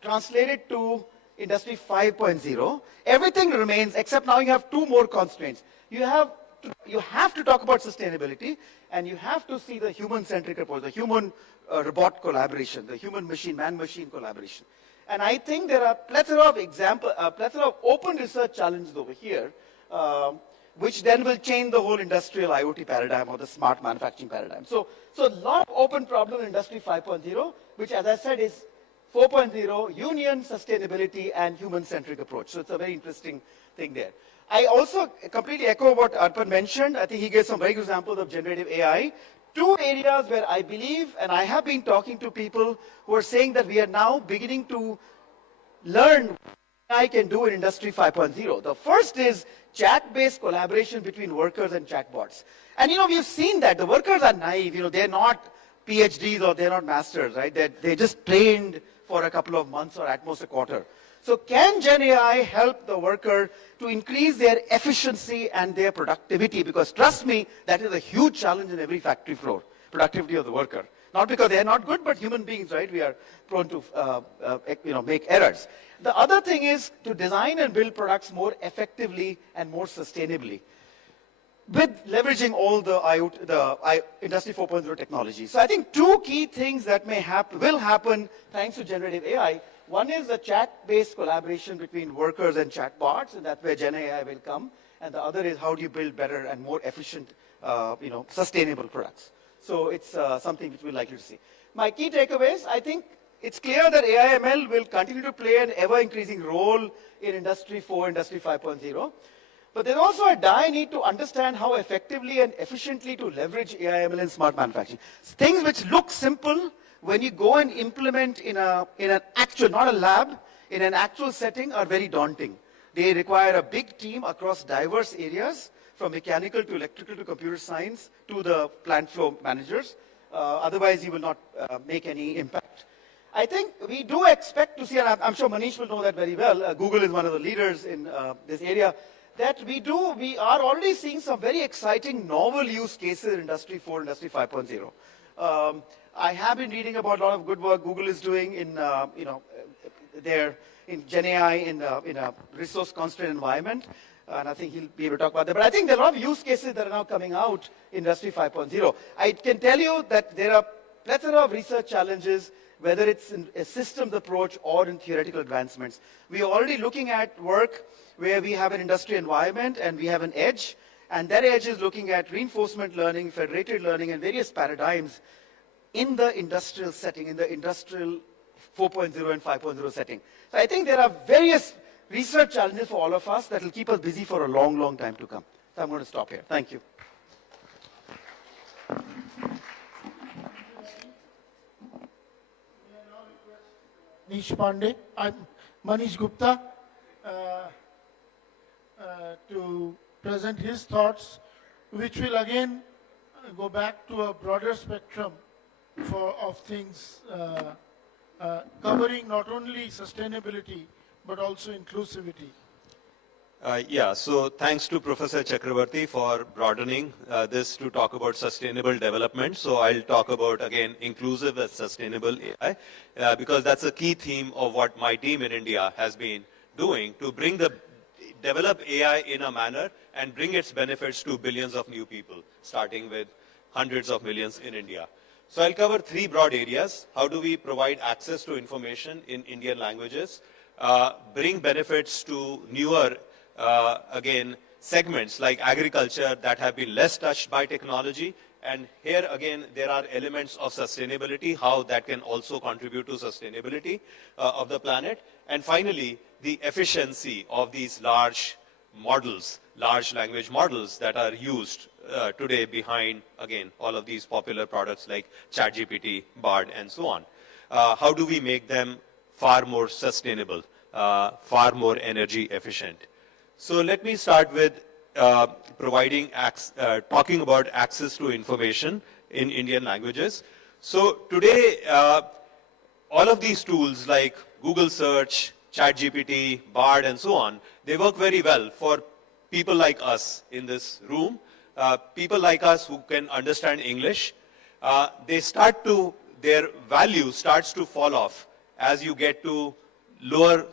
translated to Industry 5.0. Everything remains, except now you have two more constraints. You have to talk about sustainability, and you have to see the human-centric approach, the human-robot collaboration, the human-machine, man-machine collaboration. And I think there are plethora of open research challenges over here, which then will change the whole industrial IoT paradigm or the smart manufacturing paradigm. So a lot of open problems in Industry 5.0, which, as I said, is 4.0, union, sustainability, and human-centric approach. So it's a very interesting thing there. I also completely echo what Arpan mentioned. I think he gave some very good examples of generative AI. Two areas where I believe, and I have been talking to people who are saying that we are now beginning to learn what AI can do in Industry 5.0. The first is chat-based collaboration between workers and chatbots. And we've seen that. The workers are naive. They're not PhDs or they're not masters, right? They're just trained for a couple of months or at most a quarter. So can Gen AI help the worker to increase their efficiency and their productivity? Because trust me, that is a huge challenge in every factory floor, productivity of the worker. Not because they're not good, but human beings, right? We are prone to make errors. The other thing is to design and build products more effectively and more sustainably, with leveraging all the Industry 4.0 technology. So I think two key things that will happen thanks to generative AI. One is the chat-based collaboration between workers and chatbots, and that's where Gen AI will come. And the other is how do you build better and more efficient, sustainable products. So it's something which we're likely to see. My key takeaways, I think it's clear that AI/ML will continue to play an ever-increasing role in Industry 4, Industry 5.0. But there's also a dire need to understand how effectively and efficiently to leverage AI/ML in smart manufacturing. Things which look simple, when you go and implement in an actual, not a lab, in an actual setting, are very daunting. They require a big team across diverse areas, from mechanical to electrical to computer science to the plant flow managers. Otherwise, you will not make any impact. I think we do expect to see, and I'm sure Manish will know that very well, Google is one of the leaders in this area, that we are already seeing some very exciting novel use cases in Industry 4, Industry 5.0. I have been reading about a lot of good work Google is doing in their in Gen AI in a resource constrained environment. And I think he'll be able to talk about that. But I think there are a lot of use cases that are now coming out in Industry 5.0. I can tell you that there are plethora of research challenges, whether it's in a systems approach or in theoretical advancements. We are already looking at work where we have an industry environment and we have an edge, and that edge is looking at reinforcement learning, federated learning, and various paradigms in the industrial setting, in the industrial 4.0 and 5.0 setting. So I think there are various research challenges for all of us that will keep us busy for a long, long time to come. So I'm going to stop here. Thank you. I'm Manish Gupta to present his thoughts, which will again go back to a broader spectrum of things covering not only sustainability but also inclusivity. So thanks to Professor Chakrabarti for broadening this to talk about sustainable development. So I'll talk about, again, inclusive and sustainable AI, because that's a key theme of what my team in India has been doing to develop AI in a manner and bring its benefits to billions of new people, starting with hundreds of millions in India. So I'll cover three broad areas. How do we provide access to information in Indian languages? Bring benefits to newer again, segments like agriculture that have been less touched by technology. And here again, there are elements of sustainability, how that can also contribute to sustainability of the planet. And finally, the efficiency of these large models, large language models that are used today behind, again, all of these popular products like ChatGPT, Bard, and so on. How do we make them far more sustainable, far more energy efficient? So let me start with talking about access to information in Indian languages. So today, all of these tools like Google Search, ChatGPT, Bard, and so on, they work very well for people like us in this room, people like us who can understand English. Their value starts to fall off as you get to lower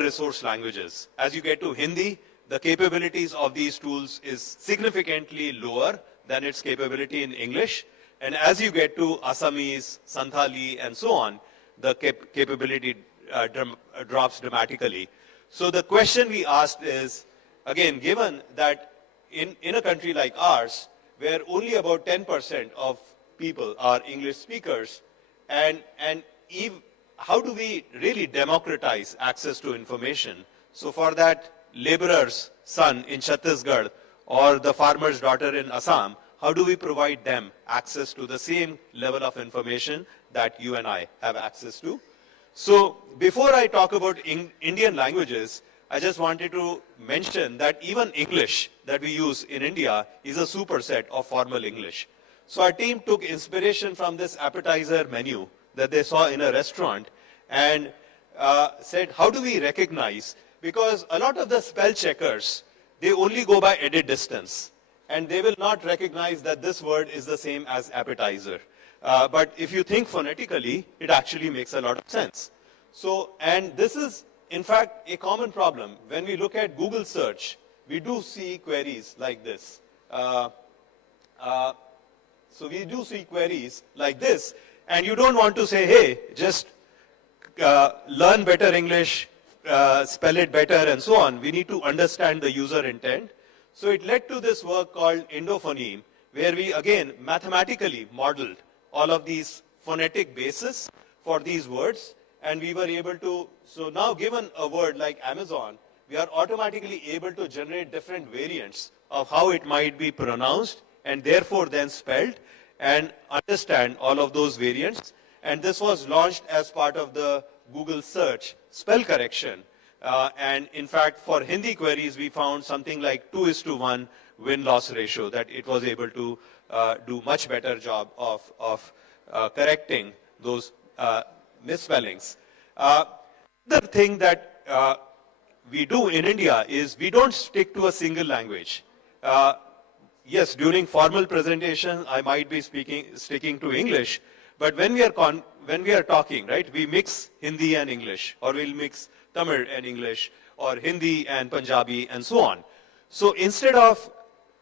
resource languages. As you get to Hindi, the capabilities of these tools is significantly lower than its capability in English. And as you get to Assamese, Santhali, and so on, the capability drops dramatically. So the question we asked is, again, given that in a country like ours, where only about 10% of people are English speakers, and how do we really democratize access to information? So for that laborer's son in Chhattisgarh or the farmer's daughter in Assam, how do we provide them access to the same level of information that you and I have access to? So before I talk about Indian languages, I just wanted to mention that even English that we use in India is a superset of formal English. So our team took inspiration from this appetizer menu that they saw in a restaurant and said, how do we recognize? Because a lot of the spell checkers, they only go by edit distance, and they will not recognize that this word is the same as appetizer. But if you think phonetically, it actually makes a lot of sense. So, and this is, in fact, a common problem. When we look at Google search, we do see queries like this. So we do see queries like this, and you don't want to say, hey, just learn better English, spell it better, and so on. We need to understand the user intent. So it led to this work called Indophoneme, where we, again, mathematically modeled all of these phonetic bases for these words, and we were able to, so now given a word like Amazon, we are automatically able to generate different variants of how it might be pronounced, and therefore then spelled, and understand all of those variants. And this was launched as part of the Google search spell correction. And in fact, for Hindi queries, we found something like 2:1 win-loss ratio, that it was able to do much better job of correcting those misspellings. The thing that we do in India is we don't stick to a single language. Yes, during formal presentation, I might be sticking to English, but when we are when we are talking, right, we mix Hindi and English, or we'll mix Tamil and English, or Hindi and Punjabi, and so on. So instead of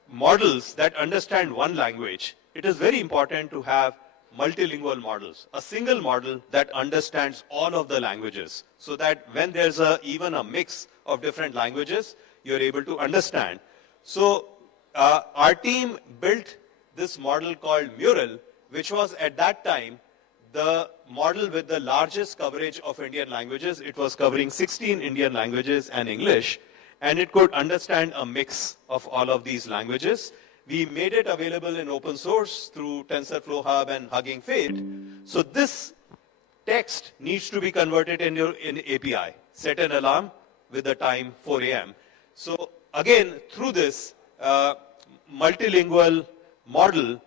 models that understand one language, it is very important to have multilingual models, a single model that understands all of the languages, so that when there's even a mix of different languages, you're able to understand. So our team built this model called Mural, which was at that time the model with the largest coverage of Indian languages. It was covering 16 Indian languages and English, and it could understand a mix of all of these languages. We made it available in open source through TensorFlow Hub and Hugging Face. So this text needs to be converted in API. Set an alarm with the time 4 a.m. So again, through this multilingual model,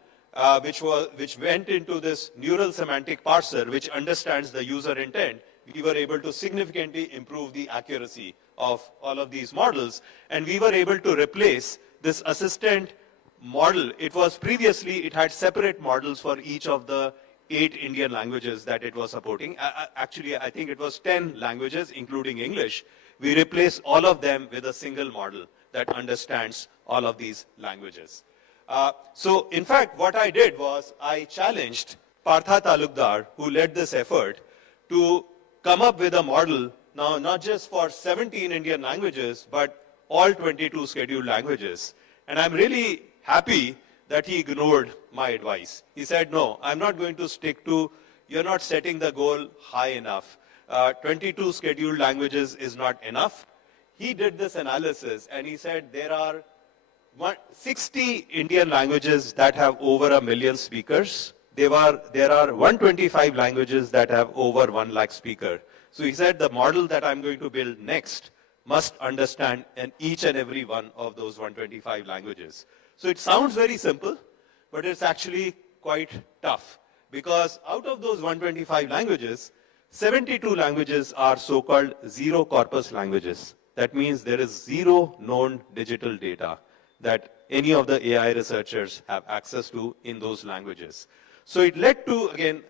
which went into this neural semantic parser, which understands the user intent, we were able to significantly improve the accuracy of all of these models. And we were able to replace this assistant model. It was previously, it had separate models for each of the 8 Indian languages that it was supporting. Actually, I think it was 10 languages, including English. We replaced all of them with a single model that understands all of these languages. So, in fact, what I did was I challenged Partha Talukdar, who led this effort, to come up with a model, now not just for 17 Indian languages, but all 22 scheduled languages. And I'm really happy that he ignored my advice. He said, no, I'm not going to stick to, you're not setting the goal high enough. 22 scheduled languages is not enough. He did this analysis and he said there are 60 Indian languages that have over 1 million speakers. There are 125 languages that have over 1 lakh speakers. So he said the model that I'm going to build next must understand each and every one of those 125 languages. So it sounds very simple, but it's actually quite tough, because out of those 125 languages, 72 languages are so-called zero corpus languages. That means there is zero known digital data that any of the AI researchers have access to in those languages. So it led to, again,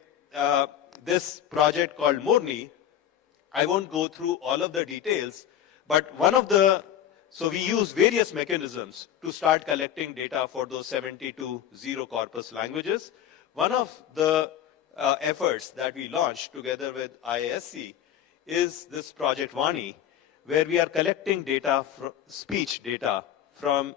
this project called Morni. I won't go through all of the details, but so we use various mechanisms to start collecting data for those 72 zero corpus languages. One of the efforts that we launched together with IISc is this project Vani, where we are collecting data, speech data from,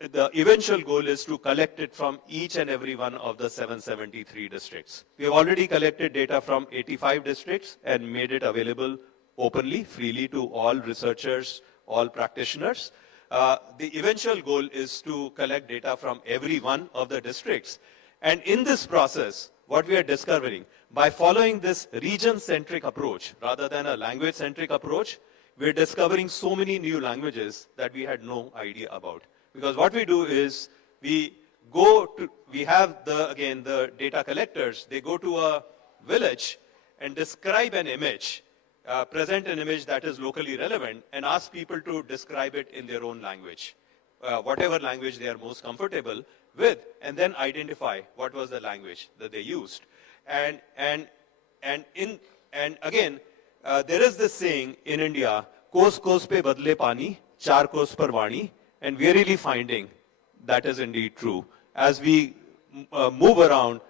the eventual goal is to collect it from each and every one of the 773 districts. We have already collected data from 85 districts and made it available openly, freely to all researchers, all practitioners. The eventual goal is to collect data from every one of the districts. And in this process, what we are discovering, by following this region-centric approach rather than a language-centric approach, we're discovering so many new languages that we had no idea about. Because what we do is we have the data collectors, they go to a village and describe an image, present an image that is locally relevant, and ask people to describe it in their own language, whatever language they are most comfortable with, and then identify what was the language that they used. And again, there is this saying in India, "Kos kos pe badle pani, char kos par vani," and we are really finding that is indeed true. As we move around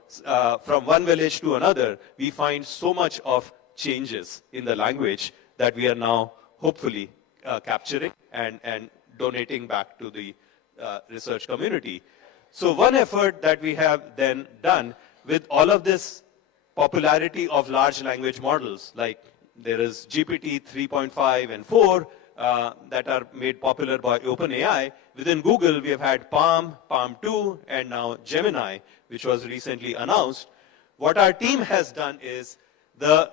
from one village to another, we find so much of changes in the language that we are now hopefully capturing and donating back to the research community. So one effort that we have then done with all of this popularity of large language models, like there is GPT 3.5 and 4 that are made popular by OpenAI. Within Google, we have had Palm, Palm 2, and now Gemini, which was recently announced. What our team has done is the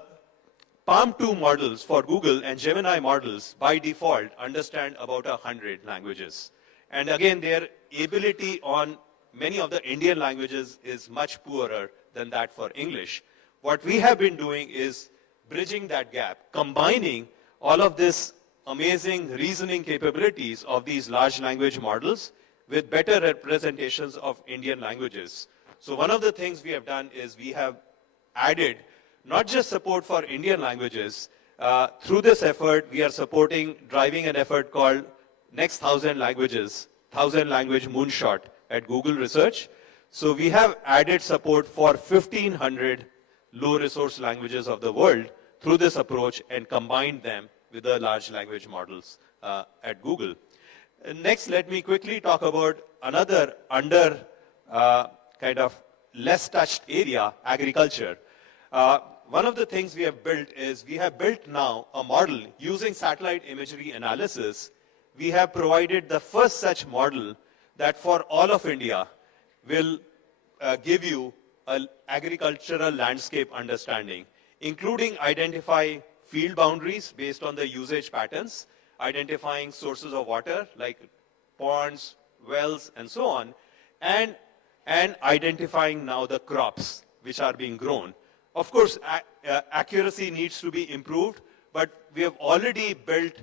Palm 2 models for Google and Gemini models by default understand about 100 languages. And again, their ability on many of the Indian languages is much poorer than that for English. What we have been doing is bridging that gap, combining all of this amazing reasoning capabilities of these large language models with better representations of Indian languages. So one of the things we have done is we have added not just support for Indian languages. Through this effort, we are driving an effort called Next 1,000 Languages, 1,000 Language Moonshot at Google Research. So we have added support for 1,500 low-resource languages of the world through this approach and combined them with the large language models at Google. Next, let me quickly talk about another kind of less touched area, agriculture. One of the things we have built is we have built now a model using satellite imagery analysis. We have provided the first such model that for all of India will give you an agricultural landscape understanding, including identify field boundaries based on the usage patterns, identifying sources of water like ponds, wells, and so on, and identifying now the crops which are being grown. Of course, accuracy needs to be improved, but we have already built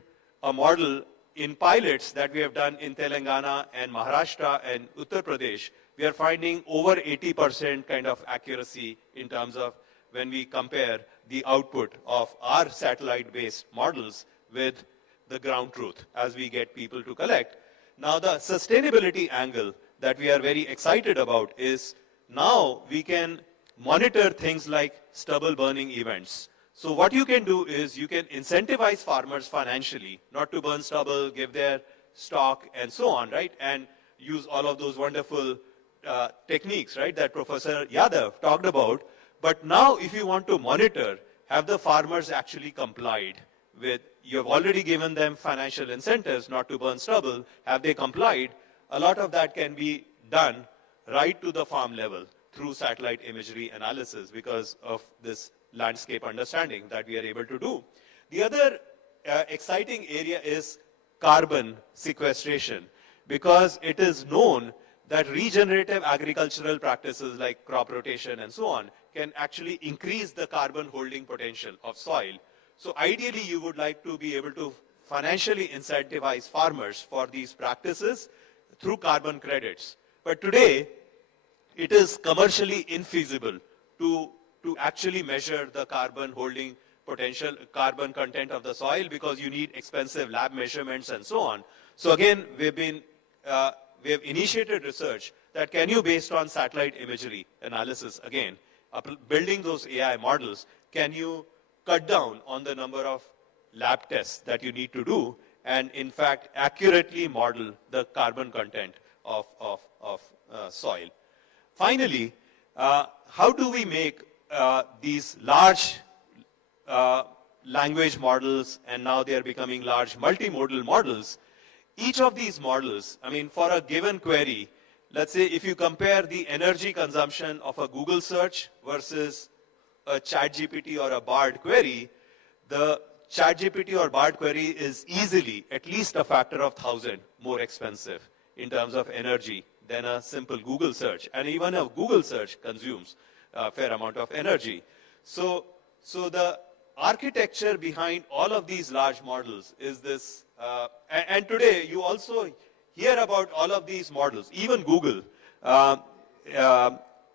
a model in pilots that we have done in Telangana and Maharashtra and Uttar Pradesh. We are finding over 80% kind of accuracy in terms of when we compare the output of our satellite-based models with the ground truth as we get people to collect. Now, the sustainability angle that we are very excited about is now we can monitor things like stubble burning events. So what you can do is you can incentivize farmers financially not to burn stubble, give their stock and so on, right? And use all of those wonderful techniques, right, that Professor Yadav talked about. But now if you want to monitor, have the farmers actually complied with, you have already given them financial incentives not to burn stubble, have they complied? A lot of that can be done right to the farm level through satellite imagery analysis because of this landscape understanding that we are able to do. The other exciting area is carbon sequestration, because it is known that regenerative agricultural practices like crop rotation and so on can actually increase the carbon holding potential of soil. So ideally, you would like to be able to financially incentivize farmers for these practices through carbon credits. But today, it is commercially infeasible to actually measure the carbon holding potential, carbon content of the soil, because you need expensive lab measurements and so on. So again, we have initiated research that can you, based on satellite imagery analysis, again, building those AI models, can you cut down on the number of lab tests that you need to do and in fact accurately model the carbon content of soil. Finally, how do we make these large language models, and now they are becoming large multimodal models? Each of these models, I mean, for a given query, let's say if you compare the energy consumption of a Google search versus a ChatGPT or a Bard query, the ChatGPT or Bard query is easily at least a factor of 1,000 more expensive in terms of energy than a simple Google search. And even a Google search consumes a fair amount of energy. So the architecture behind all of these large models is this, and today you also hear about all of these models. Even Google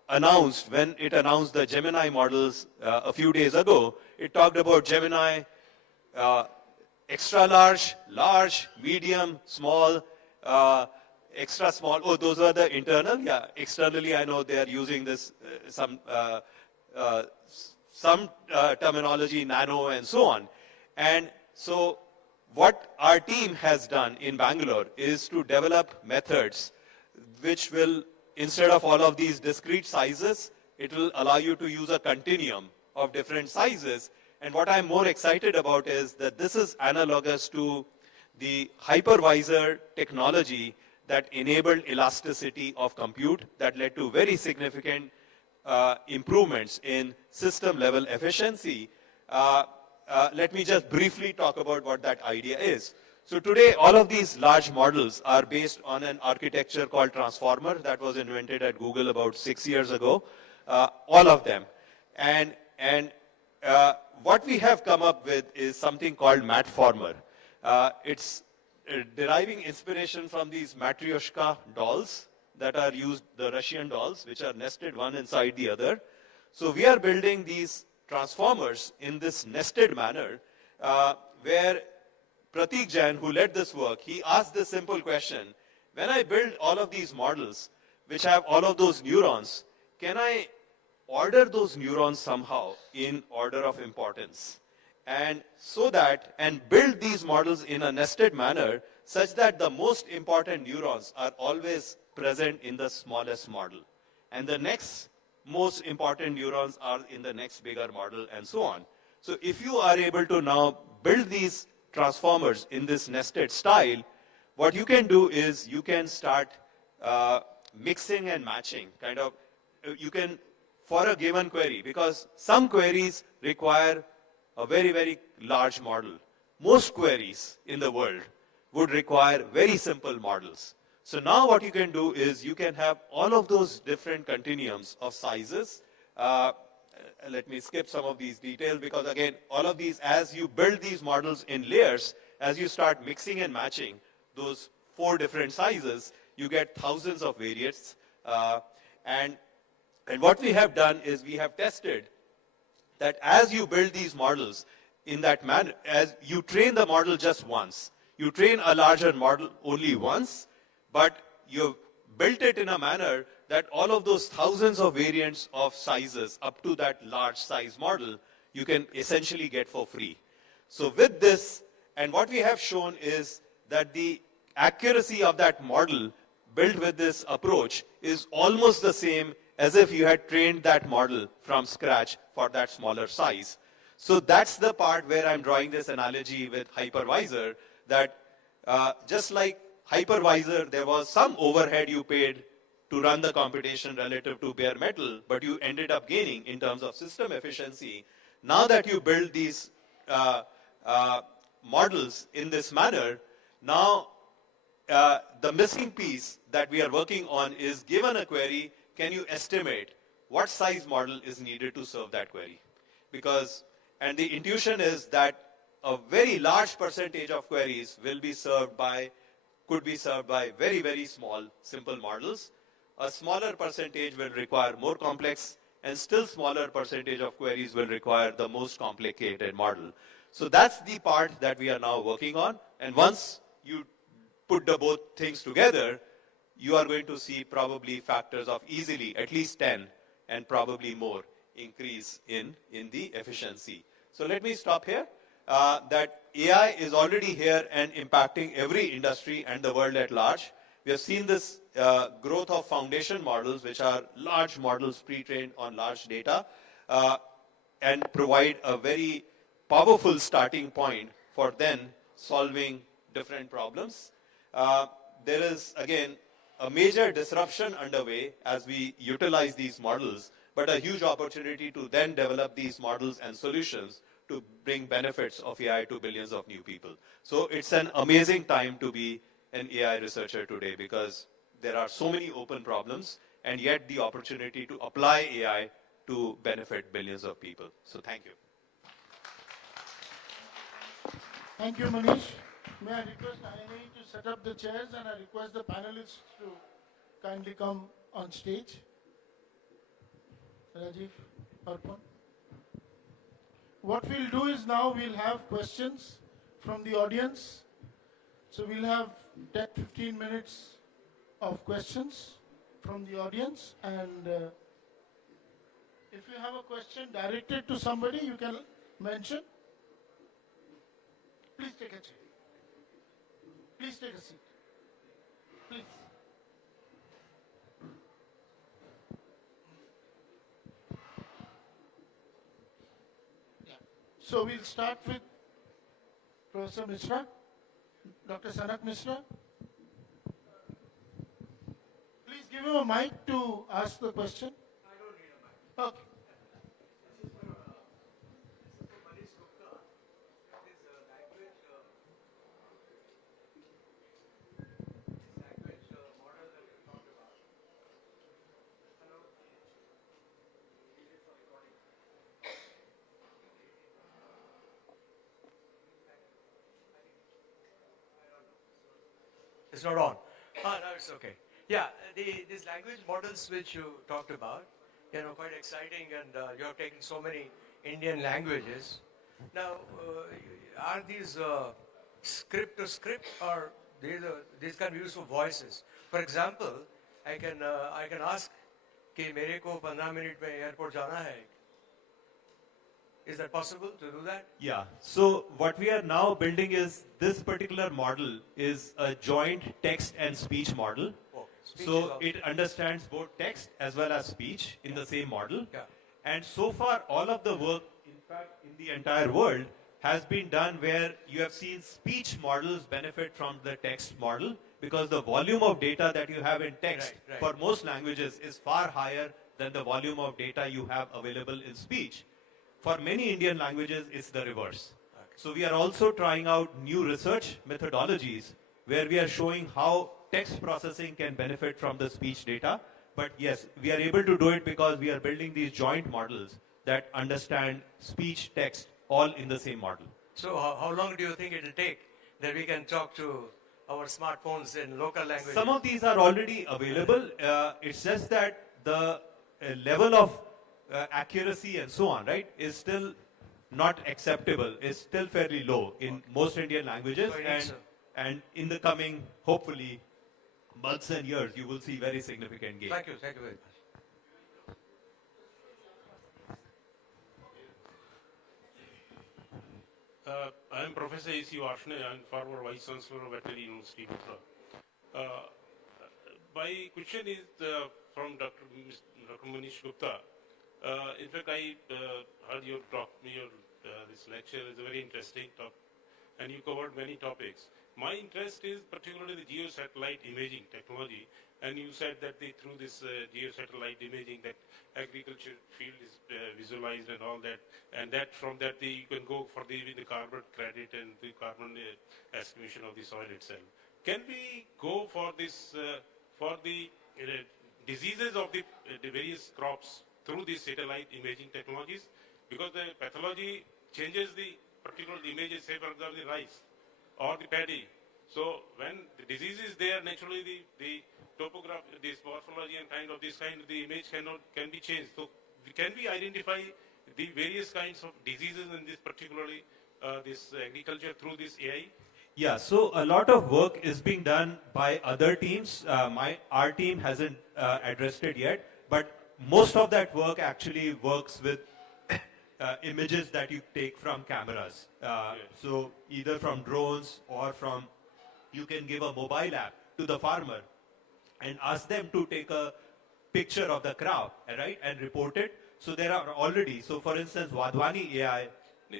announced, when it announced the Gemini models a few days ago, it talked about Gemini extra large, large, medium, small, extra small. Oh, those are the internal. Yeah, externally, I know they are using this some terminology, nano, and so on. And so, what our team has done in Bangalore is to develop methods which will, instead of all of these discrete sizes, it will allow you to use a continuum of different sizes. And what I'm more excited about is that this is analogous to the hypervisor technology that enabled elasticity of compute that led to very significant improvements in system level efficiency. Let me just briefly talk about what that idea is. So today, all of these large models are based on an architecture called Transformer that was invented at Google about 6 years ago, all of them. And what we have come up with is something called Matformer. It's deriving inspiration from these Matryoshka dolls that are used, the Russian dolls, which are nested one inside the other. So we are building these transformers in this nested manner, where Pratik Jain, who led this work, he asked this simple question: when I build all of these models, which have all of those neurons, can I order those neurons somehow in order of importance? And so that, and build these models in a nested manner such that the most important neurons are always present in the smallest model. And the next most important neurons are in the next bigger model, and so on. So if you are able to now build these transformers in this nested style, what you can do is you can start mixing and matching, kind of, you can, for a given query, because some queries require a very, very large model. Most queries in the world would require very simple models. So now what you can do is you can have all of those different continuums of sizes. Let me skip some of these details, because again, all of these, as you build these models in layers, as you start mixing and matching those 4 different sizes, you get thousands of variants. And what we have done is we have tested that as you build these models in that manner, as you train the model just once, you train a larger model only once, but you've built it in a manner that all of those thousands of variants of sizes up to that large size model, you can essentially get for free. So with this, and what we have shown is that the accuracy of that model built with this approach is almost the same as if you had trained that model from scratch for that smaller size. So that's the part where I'm drawing this analogy with hypervisor, that just like hypervisor, there was some overhead you paid to run the computation relative to bare metal, but you ended up gaining in terms of system efficiency. Now that you build these models in this manner, now the missing piece that we are working on is, given a query, can you estimate what size model is needed to serve that query? Because, and the intuition is that a very large percentage of queries will be served by, could be served by very, very small, simple models. A smaller percentage will require more complex, and still smaller percentage of queries will require the most complicated model. So that's the part that we are now working on. And once you put the both things together, you are going to see probably factors of easily at least 10 and probably more increase in the efficiency. So let me stop here. That AI is already here and impacting every industry and the world at large. We have seen this growth of foundation models, which are large models pre-trained on large data, and provide a very powerful starting point for then solving different problems. There is, again, a major disruption underway as we utilize these models, but a huge opportunity to then develop these models and solutions to bring benefits of AI to billions of new people. So it's an amazing time to be an AI researcher today, because there are so many open problems, and yet the opportunity to apply AI to benefit billions of people. So thank you. Thank you, Manish. May I request INAE to set up the chairs, and I request the panelists to kindly come on stage. Rajeev, Arpan. What we'll do is now we'll have questions from the audience. So we'll have 10-15 minutes of questions from the audience, and if you have a question directed to somebody, you can mention. Please take a chair. Please take a seat. Please. Yeah. So we'll start with Professor Mishra, Dr. Sanak Mishra. Please give him a mic to ask the question. I don't need a mic. Okay. This is for Manish Gupta. This language model that you talked about. Hello. Is it for recording? It's not on. Oh, no, it's okay. Yeah, these language models which you talked about, quite exciting, and you're taking so many Indian languages. Now, are these script to script, or these can be used for voices? For example, I can ask कि मेरे को 15 minute में airport जाना है. Is that possible to do that? Yeah. So what we are now building is this particular model is a joint text and speech model. Okay. Speech is So also- it understands both text as well as speech in the same model. Yeah. And so far, all of the work, in fact, in the entire world, has been done where you have seen speech models benefit from the text model because the volume of data that you have in text Right. for most languages is far higher than the volume of data you have available in speech. For many Indian languages, it's the reverse. So we are also trying out new research methodologies where we are showing how text processing can benefit from the speech data. But yes, we are able to do it because we are building these joint models that understand speech, text, all in the same model. So how long do you think it will take that we can talk to our smartphones in local language? Some of these are already available. It's just that the level of accuracy and so on, right, is still not acceptable, is still fairly low in most Indian languages. So you need And in the coming, hopefully, months and years, you will see very significant gain. Thank you very much. I am Professor A.C. Varshney. I am former Vice Chancellor of Veterinary University, Gupta. My question is from Dr. Manish Gupta. In fact, I heard your talk, this lecture is a very interesting talk, and you covered many topics. My interest is particularly the geosatellite imaging technology, and you said that through this geosatellite imaging that agriculture field is visualized and all that, and that from that you can go for the carbon credit and the carbon estimation of the soil itself. Can we go for this, for the diseases of the various crops through these satellite imaging technologies? Because the pathology changes the particular images, say for example the rice or the paddy. So when the disease is there, naturally the topography, this morphology and the image can be changed. So can we identify the various kinds of diseases in this particularly this agriculture through this AI? Yeah, so a lot of work is being done by other teams. Our team hasn't addressed it yet, but most of that work actually works with images that you take from cameras. So either from drones or from, you can give a mobile app to the farmer and ask them to take a picture of the crop, right, and report it. So there are already, so for instance, Wadhwani AI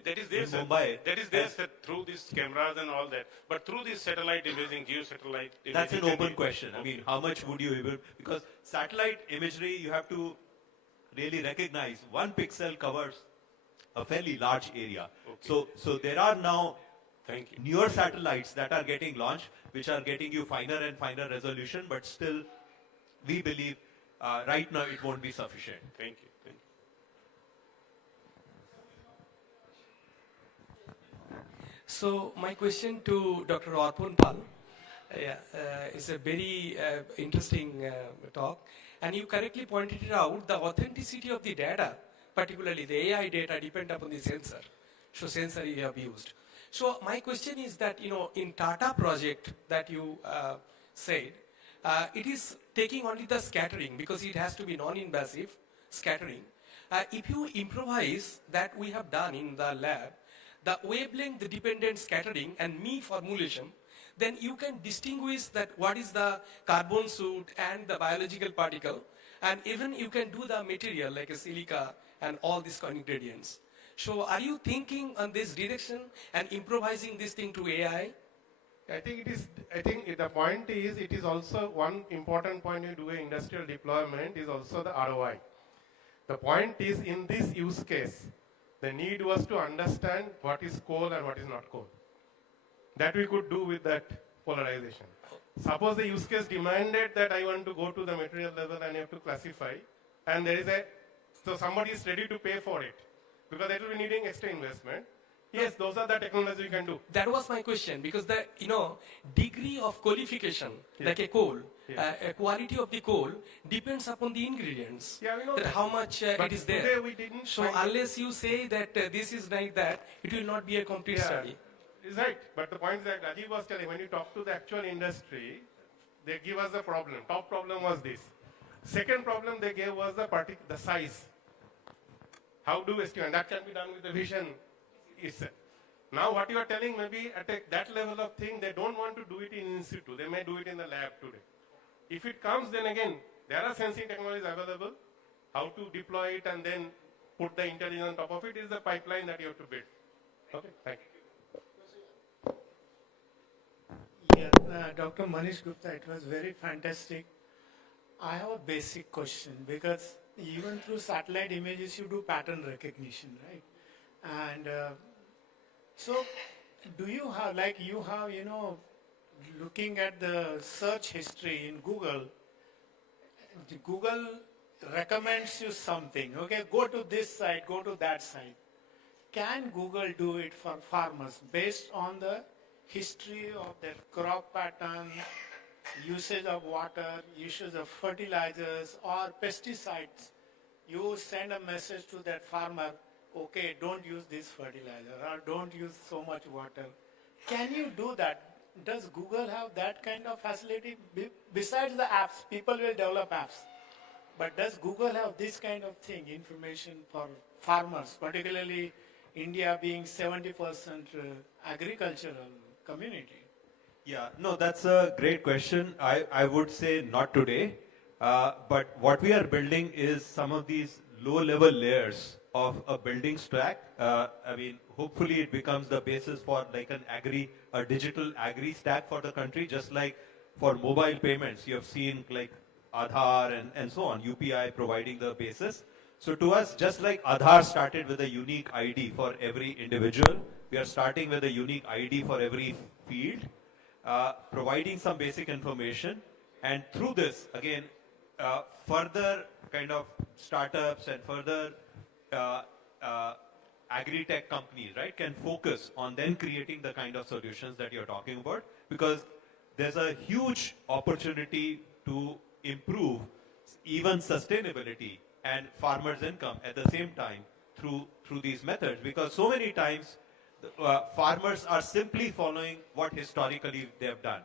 that is there, in sir. Mumbai. That is there, sir, through these cameras and all that. But through this satellite imaging, geosatellite imaging. That's an can open be- question. I mean, how much would you able, because satellite imagery, you have to really recognize one pixel covers a fairly large area. Okay. So there are now Thank you. newer satellites that are getting launched, which are getting you finer and finer resolution, but still, we believe right now it won't be sufficient. Thank you. Thank you. So my question to Dr. Arpan is a very interesting talk, and you correctly pointed it out. The authenticity of the data, particularly the AI data, depend upon the sensor. So sensor you have used. So my question is that in Tata project that you said, it is taking only the scattering because it has to be non-invasive scattering. If you improvise that we have done in the lab, the wavelength dependent scattering and me formulation, then you can distinguish that what is the carbon soot and the biological particle, and even you can do the material like a silica and all these ingredients. So are you thinking on this direction and improvising this thing to AI? I think the point is, it is also one important point you do an industrial deployment is also the ROI. The point is, in this use case, the need was to understand what is coal and what is not coal. That we could do with that polarization. Suppose the use case demanded that I want to go to the material level and you have to classify, and so somebody is ready to pay for it, because that will be needing extra investment. Yes, those are the technologies we can do. That was my question, because the degree of qualification, like a coal, a quality of the coal depends upon the ingredients. Yeah, we know that that. how much But it is today there. we didn't So find it. unless you say that this is like that, it will not be a complete study. Is right. But the point that Rajeev was telling, when you talk to the actual industry, they give us a problem. Top problem was this. Second problem they gave was the size. How do we estimate? That can be done with the vision itself. Now what you are telling, maybe at that level of thing, they don't want to do it in situ. They may do it in the lab today. If it comes, then again, there are sensing technologies available. How to deploy it and then put the intelligence on top of it is the pipeline that you have to build. Okay, thank you. Yeah, Dr. Manish Gupta, it was very fantastic. I have a basic question, because even through satellite images, you do pattern recognition, right? And so do you have, like you have, looking at the search history in Google, Google recommends you something, okay, go to this site, go to that site. Can Google do it for farmers based on the history of their crop pattern, usage of water, usage of fertilizers or pesticides? You send a message to that farmer, okay, don't use this fertilizer or don't use so much water. Can you do that? Does Google have that kind of facility? Besides the apps, people will develop apps. But does Google have this kind of thing, information for farmers, particularly India being 70% agricultural community? Yeah, no, that's a great question. I would say not today. But what we are building is some of these low-level layers of a building stack. I mean, hopefully it becomes the basis for like a digital agri stack for the country, just like for mobile payments. You have seen like Aadhaar and so on, UPI providing the basis. So to us, just like Aadhaar started with a unique ID for every individual, we are starting with a unique ID for every field, providing some basic information. And through this, again, further kind of startups and further agri-tech companies, right, can focus on then creating the kind of solutions that you're talking about, because there's a huge opportunity to improve even sustainability and farmers' income at the same time through these methods, because so many times farmers are simply following what historically they have done.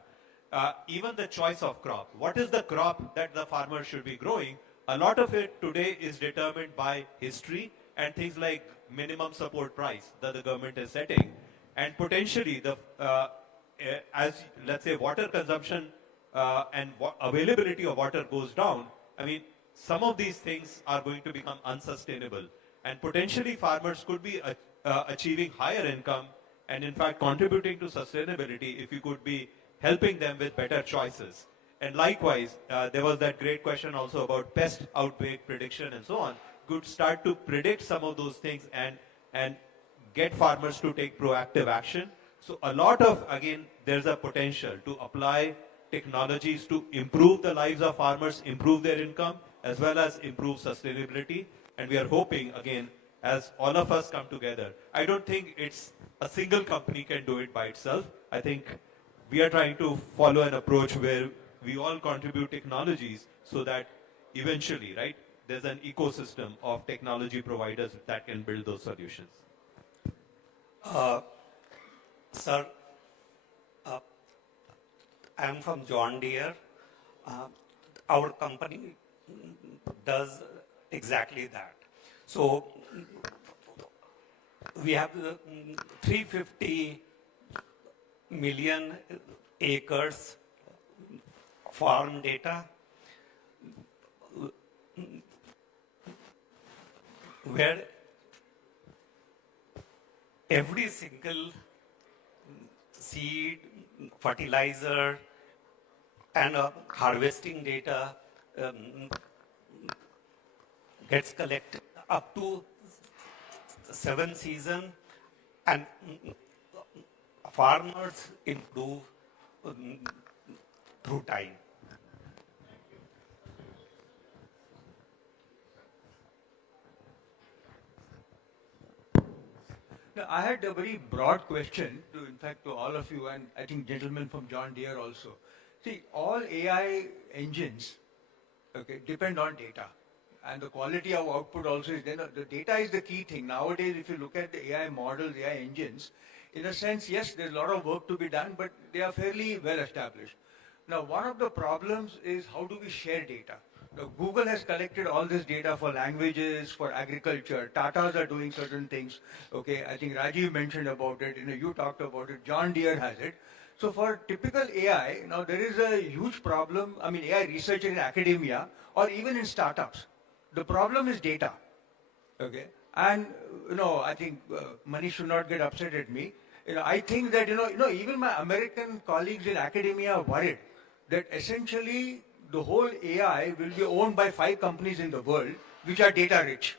Even the choice of crop. What is the crop that the farmer should be growing? A lot of it today is determined by history and things like minimum support price that the government is setting. And potentially, as let's say water consumption and availability of water goes down, I mean, some of these things are going to become unsustainable. And potentially farmers could be achieving higher income and in fact contributing to sustainability if you could be helping them with better choices. And likewise, there was that great question also about pest outbreak prediction and so on. Could start to predict some of those things and get farmers to take proactive action. So a lot of, again, there's a potential to apply technologies to improve the lives of farmers, improve their income, as well as improve sustainability. And we are hoping, again, as all of us come together, I don't think it's a single company can do it by itself. I think we are trying to follow an approach where we all contribute technologies so that eventually, right, there's an ecosystem of technology providers that can build those solutions. Sir, I am from John Deere. Our company does exactly that. So we have 350 million acres farm data, where every single seed, fertilizer, and harvesting data gets collected up to 7 seasons, and farmers improve through time. Now, I had a very broad question, in fact, to all of you, and I think gentlemen from John Deere also. See, all AI engines, okay, depend on data. And the quality of output also is, the data is the key thing. Nowadays, if you look at the AI models, AI engines, in a sense, yes, there's a lot of work to be done, but they are fairly well established. Now, one of the problems is how do we share data? Now, Google has collected all this data for languages, for agriculture. Tatas are doing certain things. Okay, I think Rajeev mentioned about it. You talked about it. John Deere has it. So for typical AI, now there is a huge problem. I mean, AI research in academia or even in startups. The problem is data. Okay, and I think Manish should not get upset at me. I think that even my American colleagues in academia are worried that essentially the whole AI will be owned by 5 companies in the world, which are data rich.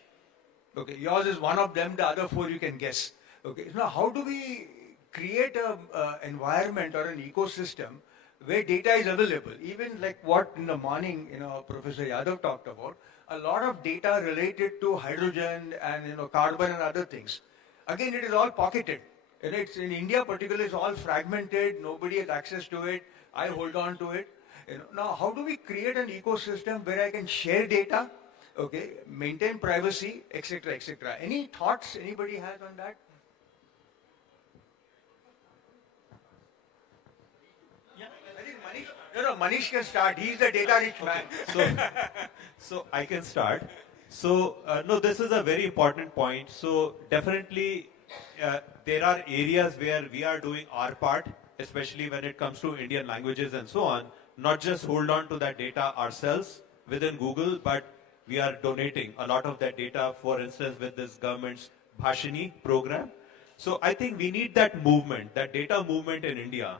Okay, yours is one of them, the other 4 you can guess. Okay, now how do we create an environment or an ecosystem where data is available? Even like what in the morning, Professor Yadav talked about, a lot of data related to hydrogen and carbon and other things. Again, it is all pocketed. And it's in India particularly, it's all fragmented, nobody has access to it, I hold on to it. Now, how do we create an ecosystem where I can share data, okay, maintain privacy, etc., etc.? Any thoughts anybody has on that? Yeah, I think Manish. Manish can start. He's the data rich man. So I can start. So no, this is a very important point. So definitely there are areas where we are doing our part, especially when it comes to Indian languages and so on. Not just hold on to that data ourselves within Google, but we are donating a lot of that data, for instance, with this government's Bhashini program. So I think we need that movement, that data movement in India,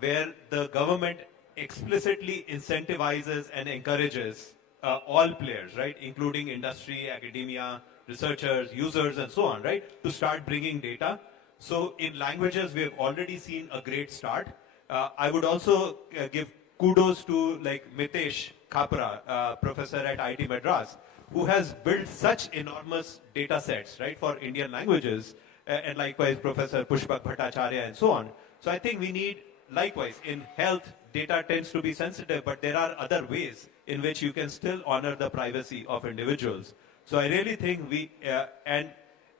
where the government explicitly incentivizes and encourages all players, right, including industry, academia, researchers, users, and so on, right, to start bringing data. So in languages, we have already seen a great start. I would also give kudos to like Mitesh Khapra, professor at IIT Madras, who has built such enormous data sets, right, for Indian languages, and likewise Professor Pushpak Bhattacharya and so on. So I think we need, likewise, in health, data tends to be sensitive, but there are other ways in which you can still honor the privacy of individuals. So I really think we, and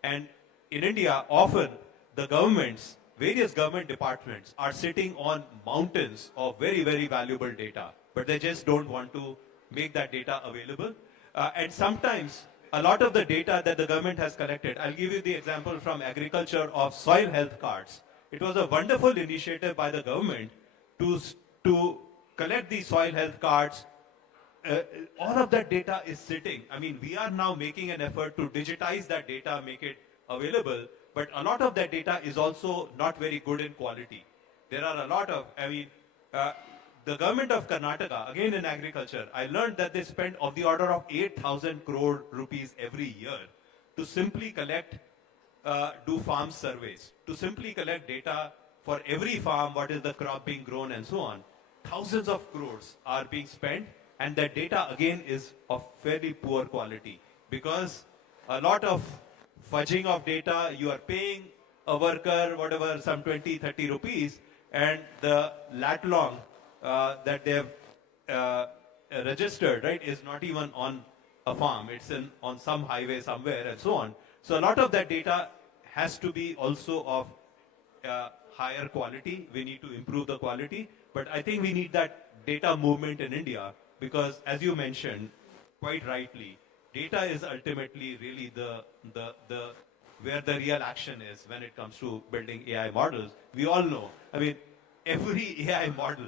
in India, often the governments, various government departments are sitting on mountains of very, very valuable data, but they just don't want to make that data available. And sometimes a lot of the data that the government has collected, I'll give you the example from agriculture of soil health cards. It was a wonderful initiative by the government to collect these soil health cards. All of that data is sitting. I mean, we are now making an effort to digitize that data, make it available, but a lot of that data is also not very good in quality. There are a lot of, the government of Karnataka, again in agriculture, I learned that they spend of the order of 8,000 crore rupees every year to simply collect, do farm surveys, to simply collect data for every farm, what is the crop being grown and so on. Thousands of crores are being spent, and that data again is of fairly poor quality because a lot of fudging of data, you are paying a worker, whatever, some 20, 30 rupees, and the lat long that they have registered, right, is not even on a farm. It's on some highway somewhere and so on. So a lot of that data has to be also of higher quality. We need to improve the quality. But I think we need that data movement in India because, as you mentioned, quite rightly, data is ultimately really where the real action is when it comes to building AI models. We all know, I mean, every AI model,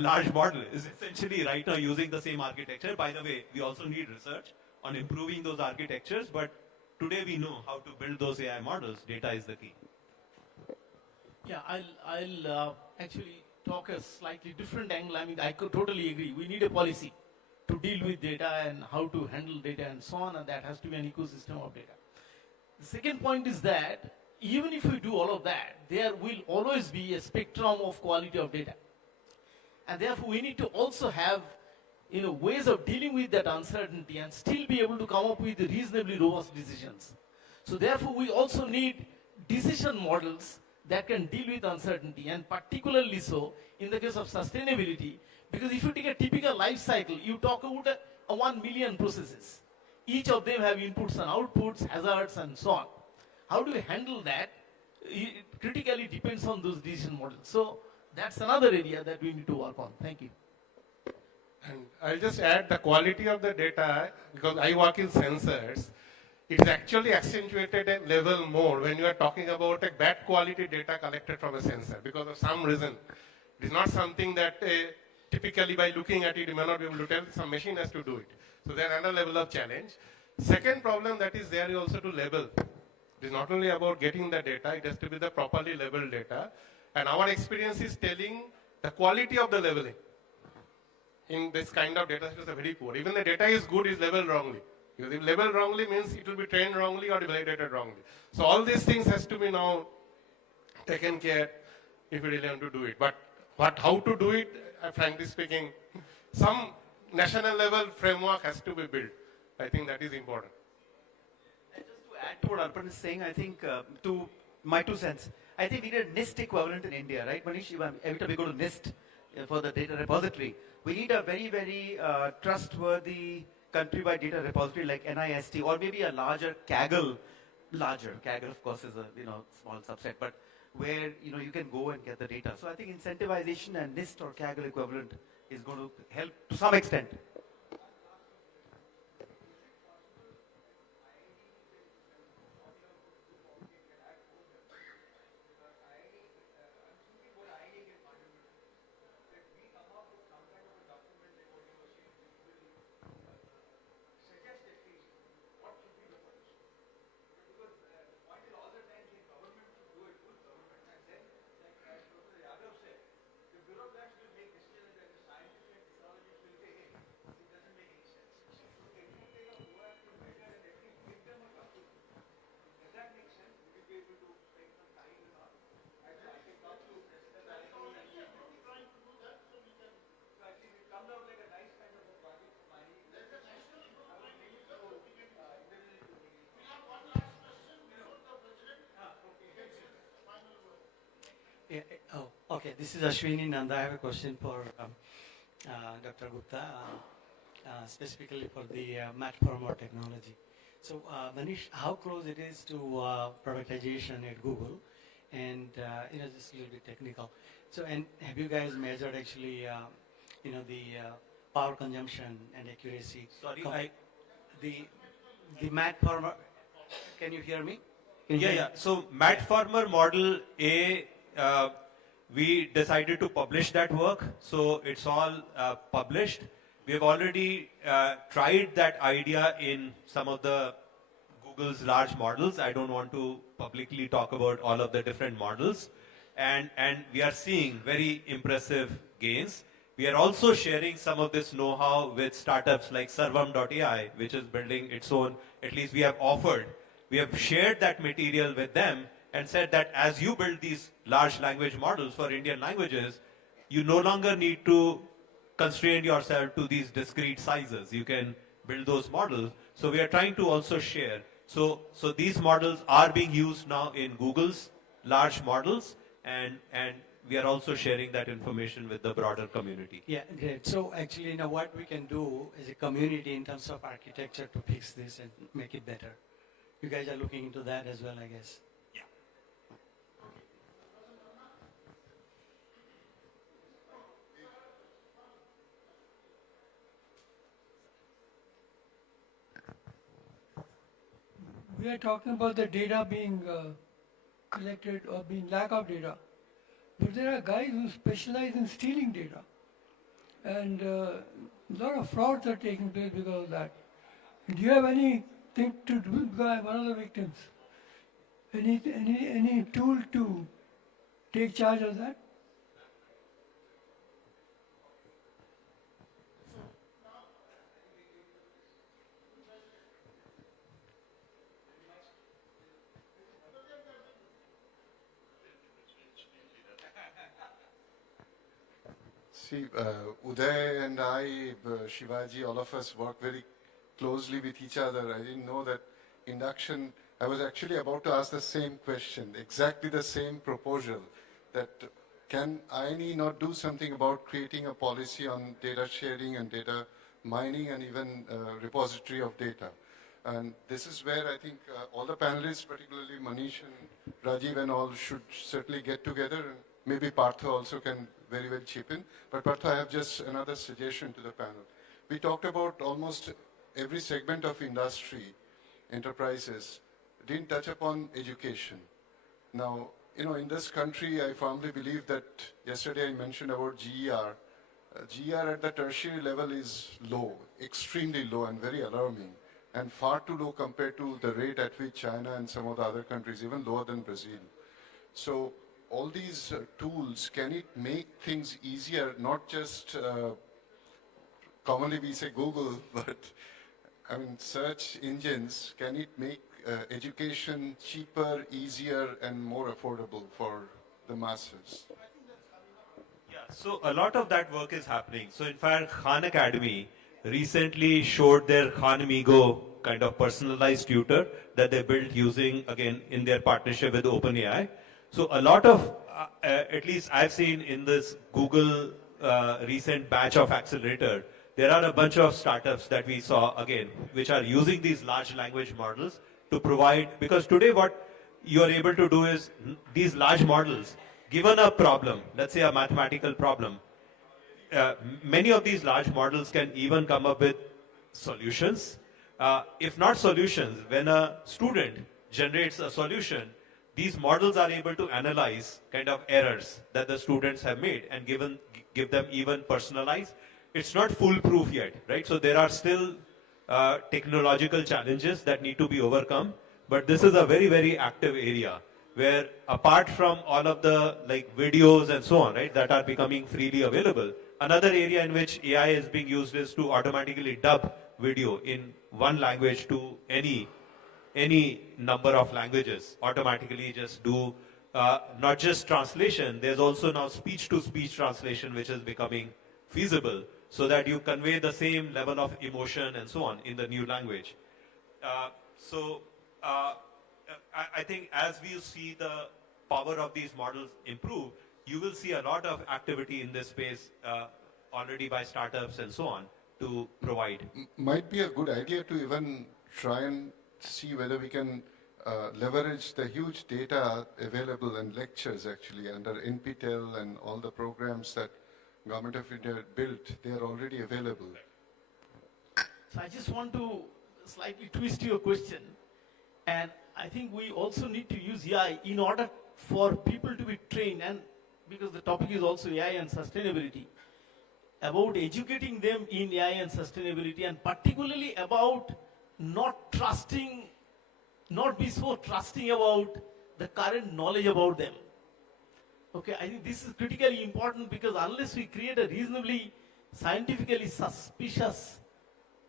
large model, is essentially right now using the same architecture. By the way, we also need research on improving those architectures, but today we know how to build those AI models. Data is the key. Yeah, I'll actually talk a slightly different angle. I mean, I could totally agree. We need a policy to deal with data and how to handle data and so on, and that has to be an ecosystem of data. The second point is that even if we do all of that, there will always be a spectrum of quality of data. And therefore, we need to also have ways of dealing with that uncertainty and still be able to come up with reasonably robust decisions. So therefore, we also need decision models that can deal with uncertainty, and particularly so in the case of sustainability, because if you take a typical life cycle, you talk about a 1 million processes. Each of them have inputs and outputs, hazards, and so on. How do we handle that? It critically depends on those decision models. So that's another area that we need to work on. Thank you. And I'll just add the quality of the data, because I work in sensors, it's actually accentuated a level more when you are talking about a bad quality data collected from a sensor, because of some reason. It is not something that typically by looking at it, you may not be able to tell, some machine has to do it. So there's another level of challenge. Second problem that is there is also to label. It is not only about getting the data, it has to be the properly labeled data. And our experience is telling the quality of the labeling in this kind of data sets are very poor. Even the data is good, is labeled wrongly. Because if labeled wrongly means it will be trained wrongly or validated wrongly. So all these things has to be now taken care if you really want to do it. But how to do it, frankly speaking, some national level framework has to be built. I think that is important. And just to add to what Arpan is saying, I think to my 2 cents, I think we need a NIST equivalent in India, right, Manish? Every time we go to NIST for the data repository, we need a very, very trustworthy country-wide data repository like NIST, or maybe a larger Kaggle. Kaggle, of course, is a small subset, but where you can go and get the data. So I think incentivization and NIST or Kaggle equivalent is going to help to some extent. Okay, this is Ashwini Nanda. I have a question for Dr. Gupta, specifically for the Matformer technology. So, Manish, how close it is to productization at Google? And, just a little bit technical. So, and have you guys measured actually, the power consumption and accuracy? Sorry, the Matformer, can you hear me? Yeah. So Matformer Model A, we decided to publish that work. So it's all published. We have already tried that idea in some of the Google's large models. I don't want to publicly talk about all of the different models. And we are seeing very impressive gains. We are also sharing some of this know-how with startups like Sarvam.ai, which is building its own, at least we have offered. We have shared that material with them and said that as you build these large language models for Indian languages, you no longer need to constrain yourself to these discrete sizes. You can build those models. So we are trying to also share. So these models are being used now in Google's large models, and we are also sharing that information with the broader community. Yeah, great. So actually, what we can do as a community in terms of architecture to fix this and make it better. You guys are looking into that as well, I guess. Yeah. We are talking about the data being collected or being lack of data. But there are guys who specialize in stealing data. And a lot of frauds are taking place because of that. Do you have anything to do? Because I'm one of the victims. Any tool to take charge of that? See, Uday and I, Shivaji, all of us work very closely with each other. I didn't know that induction I was actually about to ask the same question, exactly the same proposal, that can INAE not do something about creating a policy on data sharing and data mining and even repository of data? And this is where I think all the panelists, particularly Manish and Rajeev and all, should certainly get together. And maybe Partha also can very well chip in. But Partha, I have just another suggestion to the panel. We talked about almost every segment of industry, enterprises, didn't touch upon education. Now, in this country, I firmly believe that yesterday I mentioned about GER. GER at the tertiary level is low, extremely low and very alarming, and far too low compared to the rate at which China and some of the other countries, even lower than Brazil. So all these tools, can it make things easier, not just, commonly we say Google, but I mean search engines, can it make education cheaper, easier, and more affordable for the masses? Yeah, so a lot of that work is happening. So in fact, Khan Academy recently showed their Khan Amigo kind of personalized tutor that they built using, again, in their partnership with OpenAI. So a lot of, at least I've seen in this Google recent batch of accelerator, there are a bunch of startups that we saw, again, which are using these large language models to provide, because today what you are able to do is these large models, given a problem, let's say a mathematical problem, many of these large models can even come up with solutions. If not solutions, when a student generates a solution, these models are able to analyze kind of errors that the students have made and give them even personalized. It's not foolproof yet, right? So there are still technological challenges that need to be overcome, but this is a very, very active area where apart from all of the videos and so on, right, that are becoming freely available, another area in which AI is being used is to automatically dub video in one language to any number of languages, automatically just do not just translation, there's also now speech-to-speech translation which is becoming feasible, so that you convey the same level of emotion and so on in the new language. I think as we see the power of these models improve, you will see a lot of activity in this space already by startups and so on to provide. Might be a good idea to even try and see whether we can leverage the huge data available and lectures actually under NPTEL and all the programs that Government of India built, they are already available. So I just want to slightly twist your question, and I think we also need to use AI in order for people to be trained, and because the topic is also AI and sustainability, about educating them in AI and sustainability, and particularly about not be so trusting about the current knowledge about them. Okay, I think this is critically important, because unless we create a reasonably scientifically suspicious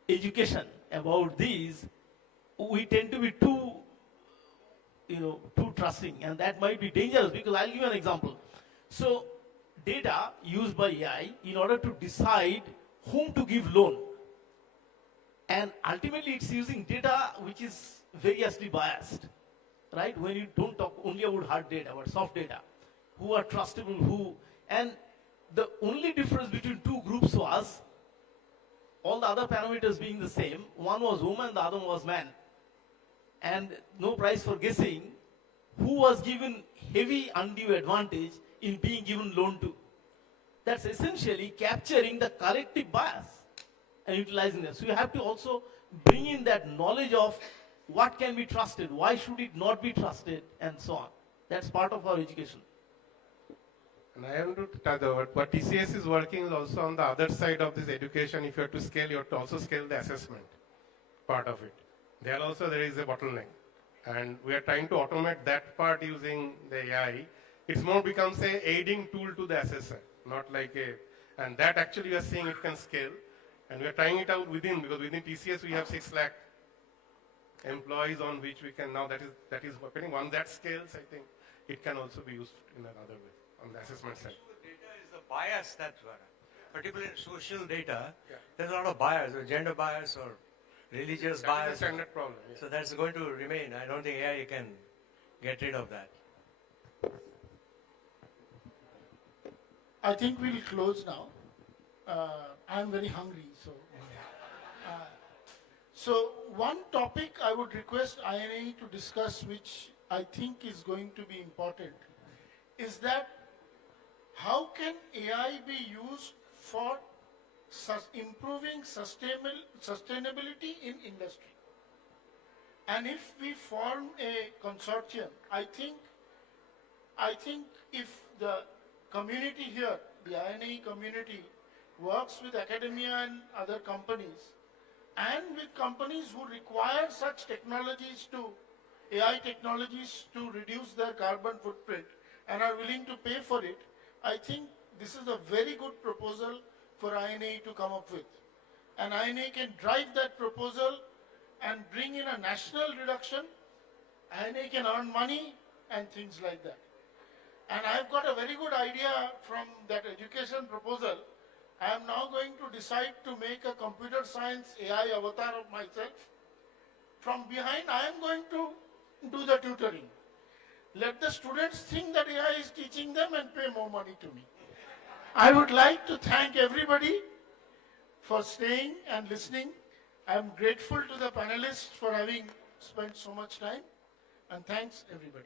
education about these, we tend to be too trusting, and that might be dangerous, because I'll give you an example. So data used by AI in order to decide whom to give loan, and ultimately it's using data which is variously biased, right? When you don't talk only about hard data, but soft data, who are trustable, and the only difference between two groups was all the other parameters being the same. One was woman, the other was man. And no prize for guessing who was given heavy undue advantage in being given loan to. That's essentially capturing the collective bias and utilizing them. So you have to also bring in that knowledge of what can be trusted, why should it not be trusted, and so on. That's part of our education. And I want to touch over what TCS is working is also on the other side of this education. If you have to scale, you have to also scale the assessment part of it. There also there is a bottleneck. And we are trying to automate that part using the AI. It's more becomes a aiding tool to the assessor, not like and that actually we are seeing it can scale. And we are trying it out within, because within TCS we have 6 lakh employees on which we can now, that is happening. Once that scales, I think it can also be used in another way on the assessment side. Data is the bias that's particularly in social data. Yeah. There's a lot of bias, or gender bias, or religious That bias. is a standard problem. Yeah. So that's going to remain. I don't think AI can get rid of that. I think we'll close now. I'm very hungry, so. So one topic I would request INAE to discuss, which I think is going to be important, is that how can AI be used for improving sustainability in industry? And if we form a consortium, I think if the community here, the INAE community, works with academia and other companies, and with companies who require such technologies to, AI technologies to reduce their carbon footprint and are willing to pay for it, I think this is a very good proposal for INAE to come up with. And INAE can drive that proposal and bring in a national reduction. INAE can earn money and things like that. And I've got a very good idea from that education proposal. I am now going to decide to make a computer science AI avatar of myself. From behind, I am going to do the tutoring. Let the students think that AI is teaching them and pay more money to me. I would like to thank everybody for staying and listening. I am grateful to the panelists for having spent so much time. And thanks, everybody.